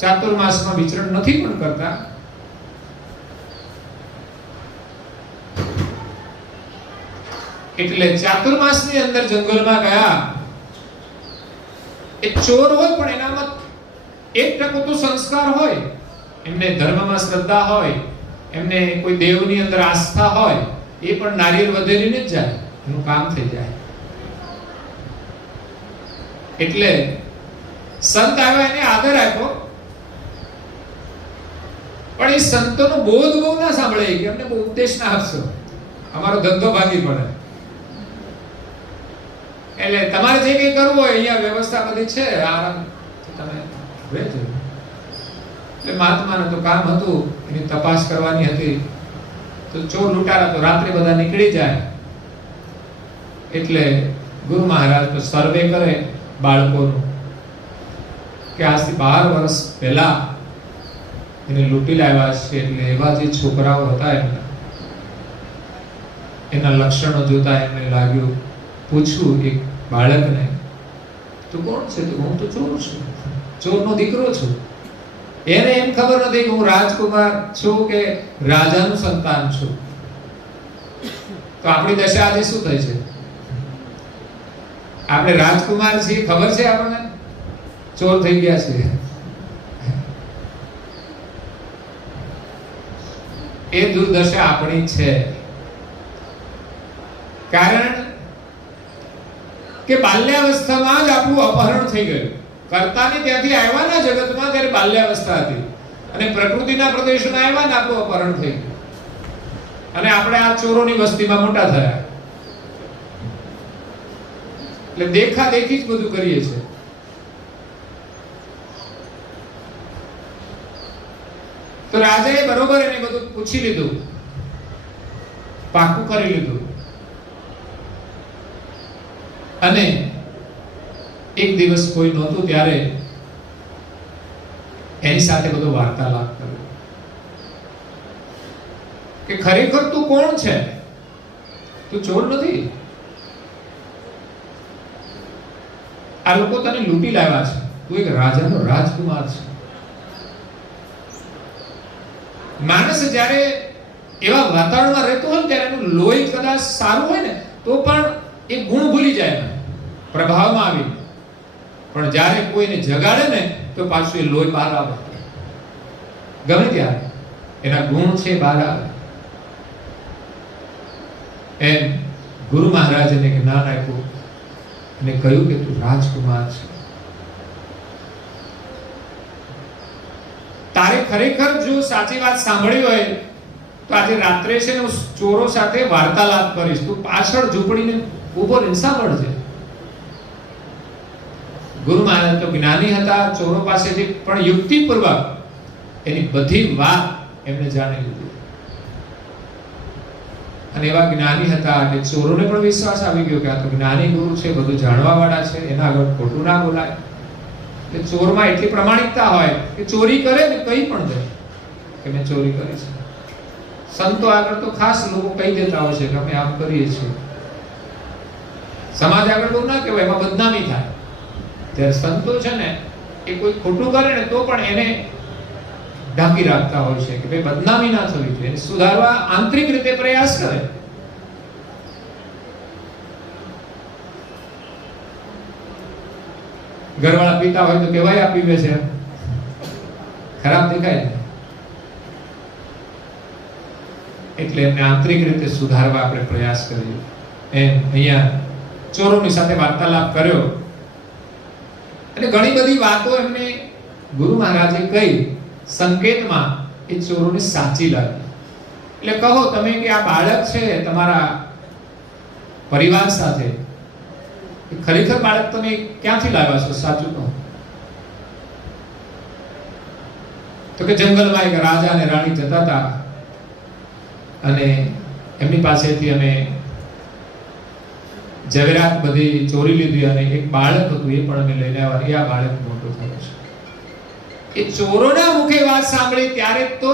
ચાતુર્માસમાં વિચરણ નથી પણ કરતા. એટલે ચાતુર્માસની અંદર જંગલમાં ગયા. એ ચોર હોય પણ એનામાં 1% તો સંસ્કાર હોય, એમને ધર્મમાં શ્રદ્ધા હોય, એમને કોઈ દેવની અંદર આસ્થા હોય, એ પણ નારિયેળ વધેરીને જ જાય, એનું કામ થઈ જાય. એટલે સંત આવ્યા, એને આદર આપ્યો, પણ એ સંતોનો બોધ બહુ ના સાંભળે કે અમને બહુ ઉપદેશ ના આપશો, અમારો ધંધો ભાગી પડે. એટલે તમારે જે કંઈ કરવું હોય અહીંયા વ્યવસ્થા બધી છે, આરામ તમે રહેજો. એટલે મહાત્માને તો કામ હતું, એની તપાસ કરવાની હતી. તો ચોર લૂંટારા તો રાત્રે બધા નીકળી જાય. એટલે ગુરુ મહારાજ તો સર્વે કરે બાળકોનું કે આજથી 12 વર્ષ પહેલા એને લૂંટી લાવ્યા છે. એટલે એવા જે છોકરાઓ હતા એના લક્ષણો જોતા એમને લાગ્યું, પૂછ્યું એક બાળકને, તું કોણ છે? તો હું તો ચોર છું, ચોરનો દીકરો છું. એને એમ ખબર નથી કે હું રાજકુમાર છું કે રાજાનું સંતાન છું. તો આપણી દશા આજે શું થઈ છે? આપણે રાજકુમાર છીએ, ખબર છે આપણને, ચોર થઈ ગયા છે. એ દુર્દશા આપણી છે. કારણ કે બાલ્યાવસ્થામાં જ આપણું અપહરણ થઈ ગયું. કર્તાને ત્યાંથી આવ્યા ના જગતમાં ત્યારે બાલ્યાવસ્થા હતી, અને પ્રકૃતિના પ્રદેશમાં આવ્યા ને આપણું અપહરણ થઈ ગયું, અને આપણે આ ચોરોની વસ્તીમાં મોટા થયા. એટલે દેખા દેખી જ બધું કરીએ છીએ. તો રાજાએ બરોબર એને બધું પૂછી લીધું, પાકું કરી લીધું, અને એક દિવસ કોઈ નહોતું ત્યારે એની સાથે બધો વાર્તાલાપ કર્યો કે ખરેખર તું કોણ છે? તું ચોર નથી. આ લોકો તને લૂંટી લાવ્યા છે. તું એક રાજાનો રાજકુમાર છે. માણસ જ્યારે એવા વાતાવરણમાં રહેતો હોય ત્યારે એનું લોહી કદાચ સારું હોય ને તો પણ એ ગુણ ભૂલી જાય પ્રભાવમાં આવી. પણ જ્યારે કોઈને જગાડે ને તો પાછું એ લોહી બહાર આવે. ગમે ત્યારે એના ગુણ છે બહાર આવે. એમ ગુરુ મહારાજે જ્ઞાન આપ્યું અને કહ્યું કે તું રાજકુમાર છે. તારે ખરેખર જો સાચી વાત સાંભળી હોય તો આજે રાત્રે છે ને ચોરો સાથે વાર્તાલાપ કરીશ. તું પાછળ ઝૂંપડીને ઉભો રહીને સાંભળજે. ગુરુ મહારાજ તો જ્ઞાની હતા. ચોરો પાસેથી પણ યુક્તિપૂર્વક એની બધી વાત એમને જાણી લીધી, અને એવા જ્ઞાની હતા એટલે ચોરોને પણ વિશ્વાસ આવી ગયો કે આ તો જ્ઞાની ગુરુ છે, બધું જાણવા વાળા છે, એના આગળ ખોટું ના બોલાય. એટલે ચોરમાં એટલી પ્રમાણિકતા હોય કે ચોરી કરે ને કઈ પણ દે કે મેં ચોરી કરી છે. સંતો આગળ તો ખાસ લોકો કહી દેતા હોય છે કે અમે આમ કરીએ છીએ. સમાજ આગળ બહુ ના કહેવાય, એમાં બદનામી થાય. ત્યારે સંતો છે ને એ કોઈ ખોટું કરે ને તો પણ એને ઢાંકી રાખતા હોય છે કે ભાઈ બદનામી ના થવી જોઈએ, સુધારવા આંતરિક રીતે પ્રયાસ કરે. ઘરવાળા પીતા હોય તો કહેવાય આ પીવે છે, ખરાબ દેખાય. એટલે એમને આંતરિક રીતે સુધારવા આપણે પ્રયાસ કરીએ. એમ અહીંયા ચોરોની સાથે વાર્તાલાપ કર્યો અને ઘણી બધી વાતો એમને ગુરુ મહારાજે કહી સંકેતમાં એ ચોરોને સાચી લાગી. એટલે કહો તમે કે આ બાળક છે તમારા પરિવાર સાથે, ખરેખર બાળક તમે ક્યાંથી લાવ્યા છો? સાચું કહો. તો કે જંગલમાં એક રાજા અને રાણી જતા હતા અને એમની પાસેથી અમે ઝવેરાત બધી ચોરી લીધી અને એક બાળક હતું એ પણ અમે લઈને આવ્યા. એ આ બાળક મોટો થયો છે. એ ચોરોના મુખે વાત સાંભળી ત્યારે તો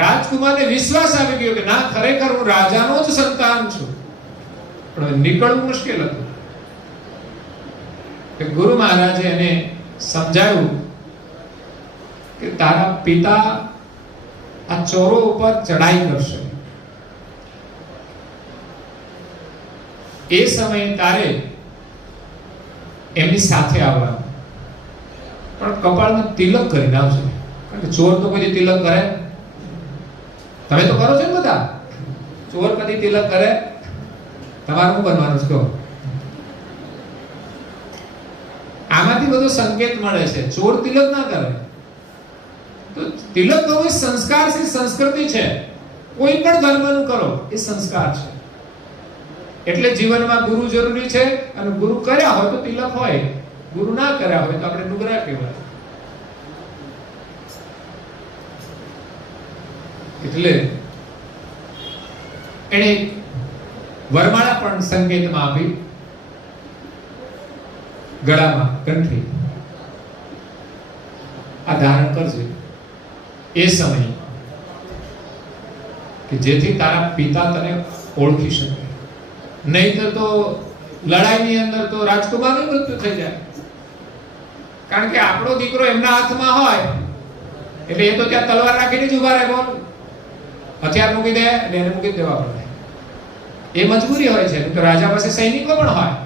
રાજકુમારને વિશ્વાસ આવી ગયો કે ના, ખરેખર હું રાજાનો જ સંતાન છું. પણ નીકળવું મુશ્કેલ હતું. કે ગુરુ મહારાજે એને સમજાવ્યું કે તારા પિતા આ ચોરો ઉપર ચડાઈ કરશે, એ સમયે તારે એમની સાથે આવવાનું, પણ કપાળમાં તિલક કરીને આવશે. કારણ કે ચોર તો કોઈ તિલક કરે? તમે તો કરો છો ને બધા. ચોર કદી તિલક કરે? તમારું શું બનવાનું છે કહો? આમાંથી બધો સંકેત મળે છે. ચોર તિલક ના કરે. તો તિલક તો કોઈ સંસ્કાર છે, સંસ્કૃતિ છે. કોઈ પણ ધર્મનું કરો એ સંસ્કાર છે. એટલે જીવનમાં ગુરુ જરૂરી છે, અને ગુરુ કર્યા હોય તો તિલક હોય, ગુરુ ના કર્યા હોય તો આપણે નુગરા કહેવાય. એટલે એને વરમાળા પણ સંકેતમાં આપી, ગળામાં કંઠી આ ધારણ કરજે એ સમય, કે જેથી તારા પિતા તને ઓળખી શકે. નહીતર તો લડાઈની અંદર તો રાજકુમારનું મૃત્યુ થઈ જાય. કારણ કે આપણો દીકરો એમના હાથમાં હોય એટલે એ તો ત્યાં તલવાર રાખીને જ ઉભા રહે. બોલ, હથિયાર મૂકી દે અને એને મૂકી દેવા પડે. એ મજબૂરી હોય છે, તો રાજા પાસે સૈનિકો પણ હોય,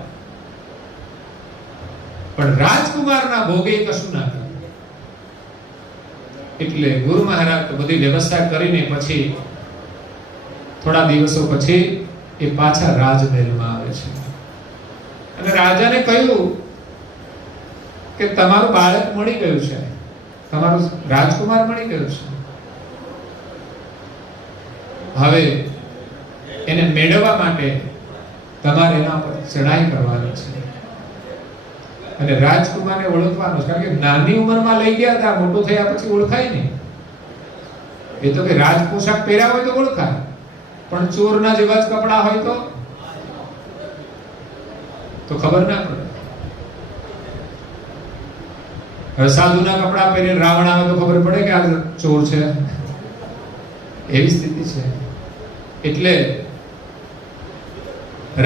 પણ રાજકુમારના ભોગે કશું ના કરે. એટલે ગુરુ મહારાજ તો બધી વ્યવસ્થા કરીને પછી થોડા દિવસો પછી એ પાછા રાજમહેલમાં આવે છે અને રાજાને કહ્યું કે તમારું બાળક મળી ગયું છે, તમારો રાજકુમાર મળી ગયો છે, હવે એને મેળવવા માટે તમારે એના પર ચડાઈ કરવાની છે અને રાજકુમારને ઓળખવાનો છે, કારણ કે નાની ઉંમરમાં લઈ ગયા હતા, મોટો થયા પછી ઓળખાય નહીં. એ તો કે રાજ પોશાક પહેર્યા હોય તો ઓળખાય, પણ ચોરના જેવા જ કપડા હોય તો ખબર ના પડે. હવે સાધુના કપડા પહેરીને રાવણ આવે તો ખબર પડે કે આ ચોર છે, એવી સ્થિતિ છે. એટલે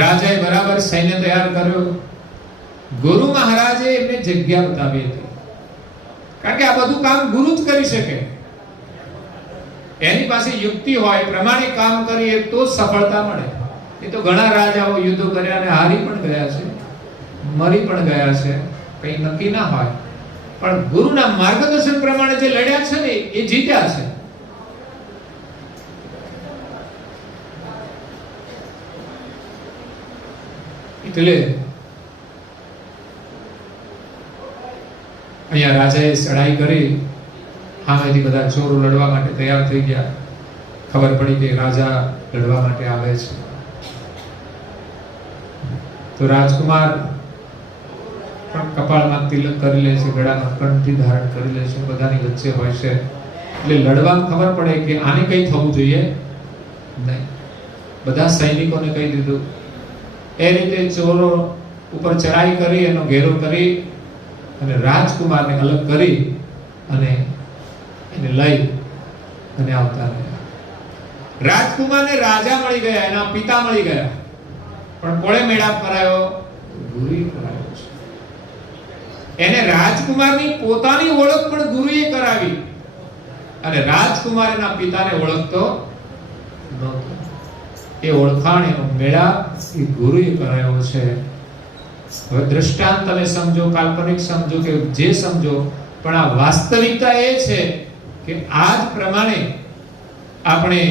રાજાએ બરાબર સૈન્ય તૈયાર કર્યો. ગુરુ મહારાજે એમને જગ્યા બતાવી હતી, કારણ કે આ બધું કામ ગુરુ જ કરી શકે. એની પાસે યુક્તિ હોય, પ્રમાણિક કામ કરીએ તો સફળતા મળે. એ તો ઘણા રાજાઓ યુદ્ધો કર્યા અને હારી પણ ગયા છે, મરી પણ ગયા છે, કઈ નક્કી ના હોય, પણ ગુરુના માર્ગદર્શન પ્રમાણે જે લડ્યા છે ને એ જીત્યા છે. એટલે અહીંયા રાજાએ ચડાઈ કરી, સામેથી બધા ચોરો લડવા માટે તૈયાર થઈ ગયા. ખબર પડી કે રાજા લડવા માટે આવે છે. તો રાજકુમાર પણ કપાળમાં તિલક કરી લે છે, ગળામાં કંઠી ધારણ કરી લે છે, બધાની વચ્ચે હોય છે. એટલે લડવામાં ખબર પડે કે આને કઈ થવું જોઈએ નહીં. બધા સૈનિકોને કહી દીધું. એ રીતે ચોરો ઉપર ચડાઈ કરી, એનો ઘેરો કરી અને રાજકુમારને અલગ કરી અને એને લઈ અને આવતા રહ્યા. રાજકુમારને રાજા મળી ગયા, એના પિતા મળી ગયા, પણ કોણે મેળાપ કરાયો? ગુરુએ કરાયો છે. એને રાજકુમારની પોતાની ઓળખ પણ ગુરુએ કરાવી અને રાજકુમાર એના પિતાને ઓળખતો નહોતો. એ ઓળખાણ, એનો મેળાપ એ ગુરુએ કરાયો છે. હવે દ્રષ્ટાંત તમે સમજો, કાલ્પનિક સમજો કે જે સમજો, પણ આ વાસ્તવિકતા એ છે કે આ જ પ્રમાણે આપણે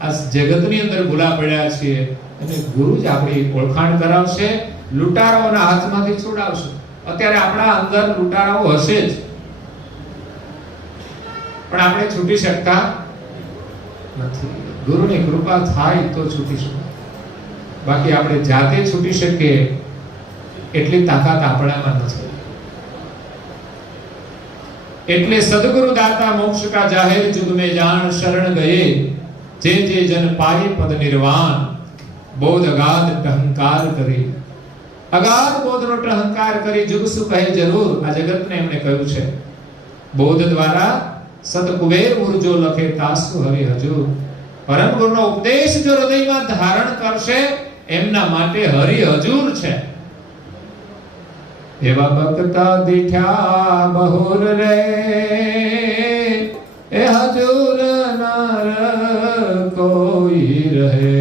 આ જગતની અંદર ભૂલા પડ્યા છીએ અને ગુરુ જ આપણી ઓળખાણ કરાવશે, લૂંટારાઓના હાથમાંથી છોડાવશે. અત્યારે આપણા અંદર લૂંટારાઓ હશે જ, પણ આપણે છૂટી શકતા નથી. ગુરુની કૃપા થાય તો છૂટી શકાય, બાકી આપણે જાતે છૂટી શકીએ એટલી તાકાત આપણામાં નથી. એટલે સદગુરુ દાતા મોક્ષ કા જાહેર જુગ में जान शरण गए, जे जे जन पाए पद निर्वाण, बोध अगाध अहंकार કરી. અગાધ બોધનો અહંકાર કરી જુગ સુ કહે જરૂર. આ જગતને એમણે કહ્યું છે, બોધ દ્વારા સત કુબેર ઉર્જો લખે તાસુ હરિ હજુર. પરમ ગુરુનો ઉપદેશ જો હૃદયમાં ધારણ કરશે એમના માટે હરિ હજુર છે. એવા ભક્તા દીઠા બહુર રે, એ હજુર નર કોઈ રહે,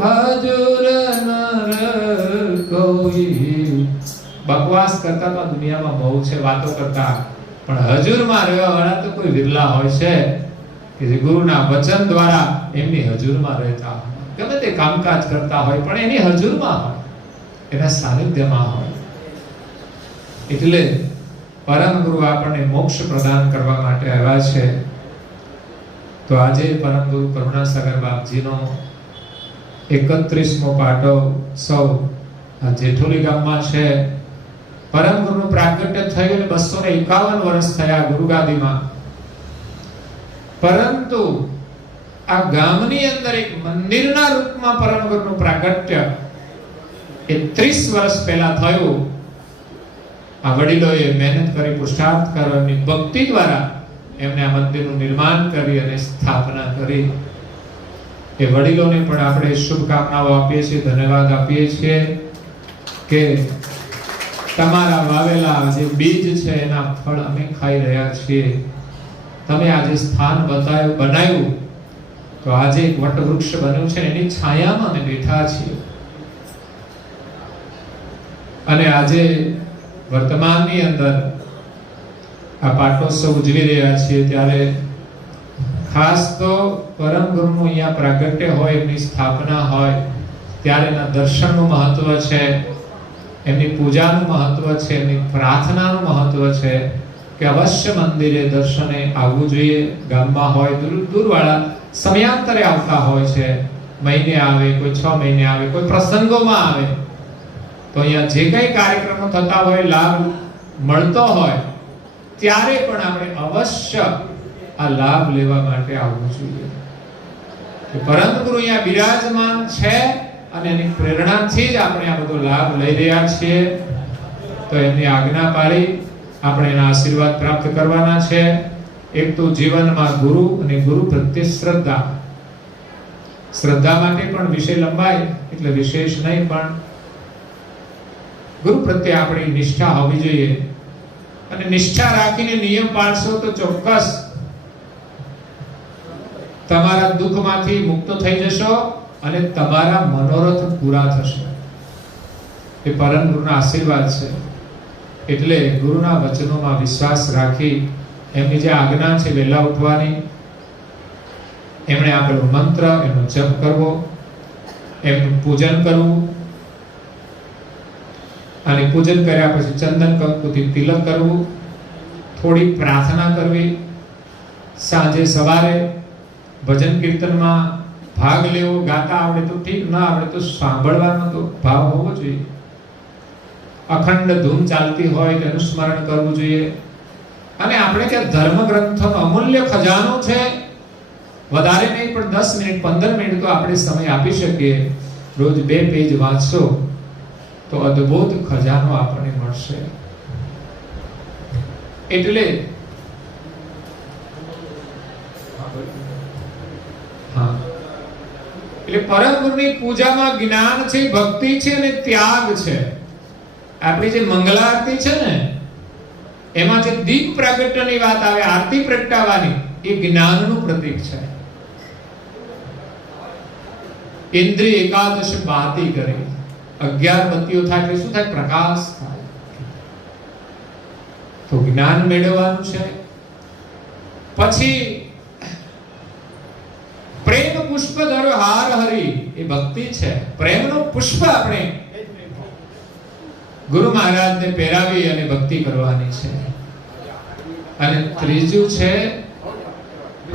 હજુર નર કોઈ. બકવાસ કરતા તો દુનિયામાં બહુ છે, વાતો કરતા, પણ હજુરમાં રહેવા વાળા તો કોઈ વિરલા હોય છે કે જે ગુરુના વચન દ્વારા એમની હજુરમાં રહેતા હોય. ગમે તે કામકાજ કરતા હોય પણ એની હજુરમાં હોય, એના સાનિધ્યમાં હોય. એટલે પરમ ગુરુ આપણને મોક્ષ પ્રદાન કરવા માટે આવ્યા છે. તો આજે પરમ ગુરુ કરુણાસાગર બાપજીનો 31મો પાટોત્સવ આ જેઠોલી ગામમાં છે. પરમ ગુરુનું પ્રાગટ્ય થયું 251 વર્ષ થયા ગુરુગાદીમાં. પરંતુ આ ગામની અંદર એક મંદિરના રૂપમાં પરમ ગુરુનું પ્રાગટ્ય એ 30 વર્ષ પહેલા થયું. આ વડીલોએ મહેનત કરી, પુરુષાર્થ કર્યો, એમની ભક્તિ દ્વારા એમને આ મંદિરનું નિર્માણ કરી અને સ્થાપના કરી. એ વડીલોને પણ આપણે શુભકામનાઓ આપીએ છીએ, ધન્યવાદ આપીએ છીએ કે તમારા વાવેલા જે બીજ છે એના ફળ અમે ખાઈ રહ્યા છીએ. તમે આજે સ્થાન બનાવ્યું તો તો આજે એક વટવૃક્ષ બન્યું છે, એની છાયામાં અમે બેઠા છીએ. અને આજે વર્તમાનની અંદર આ પાટોત્સવ ઉજવી રહ્યા છીએ ત્યારે ખાસ તો પરમ ગુરુનું અહીંયા પ્રાગટ્ય હોય, એમની સ્થાપના હોય ત્યારે એના દર્શનનું મહત્વ છે, એમની પૂજાનું મહત્વ છે, એમની પ્રાર્થનાનું મહત્વ છે કે અવશ્ય મંદિરે દર્શને આવવું જોઈએ. ગામમાં હોય, દૂરવાળા સમયાંતરે આવતા હોય છે, મહિને આવે, કોઈ 6 મહિને આવે, કોઈ પ્રસંગોમાં આવે, તો અહીંયા જે કઈ કાર્યક્રમો થતા હોય, લાભ મળતો હોય ત્યારે પણ આપણે અવશ્ય આ લાભ લેવા માટે આવવું જોઈએ. પરમ ગુરુ અહીંયા બિરાજમાન છે અને એની પ્રેરણાથી જ આપણે આ બધો લાભ લઈ રહ્યા છીએ. તો એમની આજ્ઞા પાળી આપણે એના આશીર્વાદ પ્રાપ્ત કરવાના છે. એક તો જીવનમાં ગુરુ અને ગુરુ પ્રત્યે શ્રદ્ધા. શ્રદ્ધા માટે પણ વિષય લંબાય એટલે વિશેષ નહીં, પણ ગુરુ પ્રત્યે આપણી નિષ્ઠા હોવી જોઈએ. અને નિષ્ઠા રાખીને નિયમ પાળશો તો ચોક્કસ તમારા દુઃખમાંથી મુક્ત થઈ જશો અને તમારા મનોરથ પૂરા થશે. એ પરમ ગુરુના આશીર્વાદ છે. એટલે ગુરુના વચનોમાં વિશ્વાસ રાખી એમની જે આજ્ઞા છે વહેલા ઉઠવાની, એમણે આપેલો મંત્ર એનો જપ કરવો, એમનું પૂજન કરવું, અને પૂજન કર્યા પછી ચંદન કંકુથી તિલક કરવું, થોડી પ્રાર્થના કરવી, સાંજે સવારે ભજન કીર્તનમાં ભાગ લેવો. ગાતા આવડે તો ઠીક, ના આવડે તો સાંભળવાનો તો ભાવ હોવો જોઈએ. અખંડ ધૂન ચાલતી હોય તેનું સ્મરણ કરવું જોઈએ. અને આપણે કે ધર્મ ગ્રંથોનો અમૂલ્ય ખજાનો છે, વધારે નહીં પણ 10 મિનિટ 15 મિનિટ તો આપણે સમય આપી શકીએ. રોજ 2 પેજ વાંચશો તો અદ્ભુત ખજાનો આપણને મળશે. એટલે પરમ ગુરુની પૂજામાં જ્ઞાન છે, ભક્તિ છે અને ત્યાગ છે. આપણી જે મંગલા આરતી છે ને, એમાં જે દીપ પ્રાગટ્યની વાત આવે, આરતી પ્રગટાવવાની, એ જ્ઞાનનું પ્રતીક છે. ઇન્દ્રિય એકાદશ બાતી કરે, 11 બત્તીઓ થાય એટલે શું થાય? પ્રકાશ થાય. તો જ્ઞાન મેળવવાનું છે. પછી પ્રેમ પુષ્પ ધરો હાર હરી, એ ભક્તિ છે. પ્રેમનું પુષ્પ આપણે ગુરુ મહારાજને પહેરાવી અને ભક્તિ કરવાની છે. અને ત્રીજું છે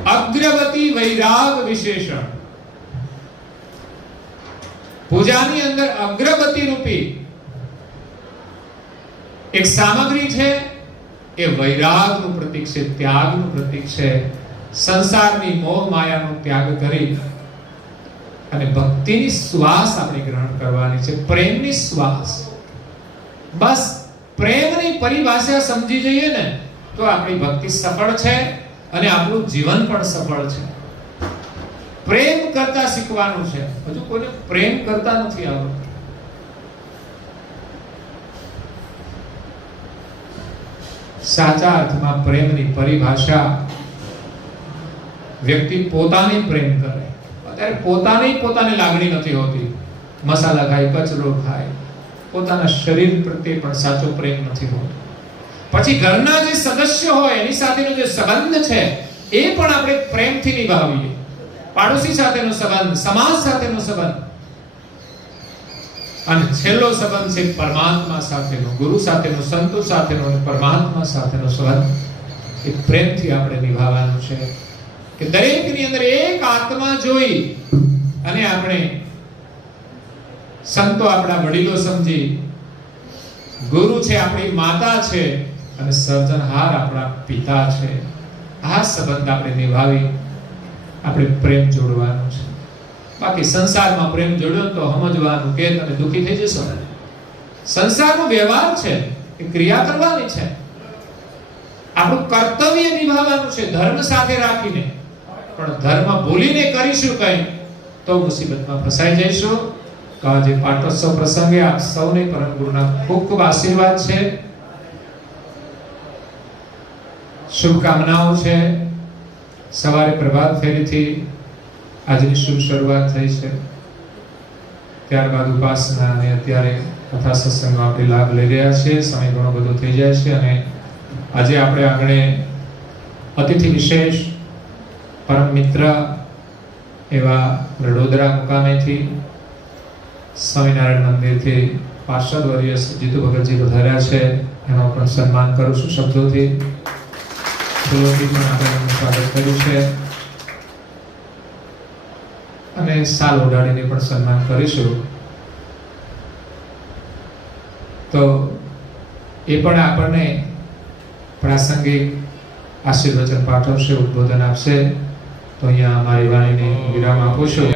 અગ્રવતી વૈરાગ વિશેષણ. પૂજાની અંદર અગ્રવતી રૂપી એક સામગ્રી છે, એ વૈરાગનું પ્રતીક છે, ત્યાગનું પ્રતીક છે. સંસારની મોહ માયાનો ત્યાગ કરી અને ભક્તિની શ્વાસ આપણે ગ્રહણ કરવાની છે, પ્રેમની શ્વાસ. બસ પ્રેમની પરિભાષા સમજી જઈએ ને તો આપણી ભક્તિ સફળ છે અને આપણું જીવન પણ સફળ છે. પ્રેમ કરતા શીખવાનું છે. હજુ કોઈને પ્રેમ કરતા નથી આવડતું. સાચા અર્થમાં પ્રેમની પરિભાષા વ્યક્તિ પોતાને પ્રેમ કરે. અત્યારે પોતાની લાગણી નથી હોતી. મસાલા ખાય, કચરો ખાય, પોતાના શરીર પ્રત્યે પણ સાચો પ્રેમ નથી હોતો. પછી ઘરના જે સદસ્ય હોય એની સાથેનો જે સંબંધ છે એ પણ આપણે પ્રેમથી નિભાવીએ. પાડોશી સાથેનો સંબંધ, સમાજ સાથેનો સંબંધ, અને છેલ્લો સંબંધ છે પરમાત્મા સાથેનો, ગુરુ સાથેનો, સંતો સાથેનો અને પરમાત્મા સાથેનો સંબંધ. એ પ્રેમથી આપણે નિભાવવાનું છે કે દરેકની અંદર એક આત્મા જોઈ અને આપણે સંતો આપણા વડીલો સમજી, ગુરુ છે આપણી માતા છે અને સર્જનહાર આપણા પિતા છે. આ સંબંધ આપણે નિભાવી આપણે પ્રેમ જોડવાનો છે. બાકી સંસારમાં પ્રેમ જોડ્યો તો સમજવાનું કે તમે દુખી થઈ જશો. સંસારનો વ્યવહાર છે, એ ક્રિયા કરવાની છે. આપણું કર્તવ્ય નિભાવવાનું છે ધર્મ સાથે રાખીને. પણ ધર્મ ભૂલીને કરીશું કઈ તો મુસીબતમાં ફસાઈ જઈશું. તો આજે પાટોત્સવ પ્રસંગે આપ સૌને પરમ ગુરુના ખૂબ ખૂબ આશીર્વાદ છે, શુભકામનાઓ છે. સવારે પ્રભાત ફેરીથી આજની શુભ શરૂઆત થઈ છે. ત્યારબાદ ઉપાસના અને અત્યારે કથા સત્સંગનો આપણે લાભ લઈ રહ્યા છીએ. સમય ઘણો બધો થઈ જાય છે અને આજે આપણે આંગણે અતિથિ વિશેષ પરમ મિત્ર એવા રડોદરા મુકામેથી સ્વામિનારાયણ મંદિરથી પાર્ષદ વર્ય જીતુ ભગતજી પધાર્યા છે. એનો પણ સન્માન કરું છું શબ્દોથી. ફૂલોથી પણ આપણે એમનું સ્વાગત કર્યું છે અને સાલ ઓઢાડીને પણ સન્માન કરીશું. તો એ પણ આપણને પ્રાસંગિક આશીર્વચન પાઠવશે, ઉદ્બોધન આપશે. તો અહીંયા મારી વાણીને વિરામ આપું છું.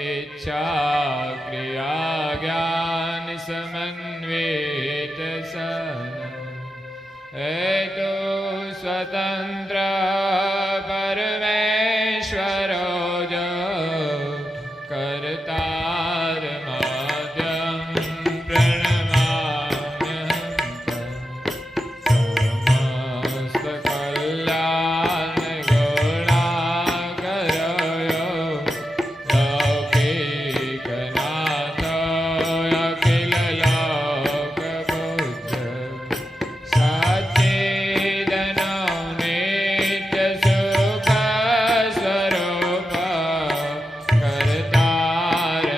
इच्छा क्रिया ज्ञान समन्वित सन हेतु स्वतंत्र परमेश्वरो जो कर्तार माध्यम प्रणमाम्यहं समस्त कल्याण करतार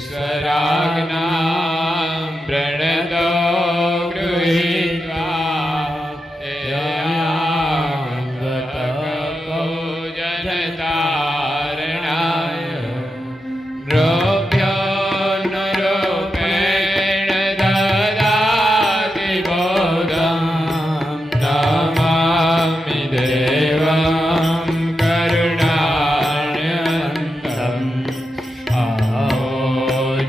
ईश्वराज्ञां प्रणतो गृहीत्वा जनतारणाय रोभ्यो न रूपेण ददाति बोधं नमामि देवं करुणान्यन्तम्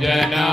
जना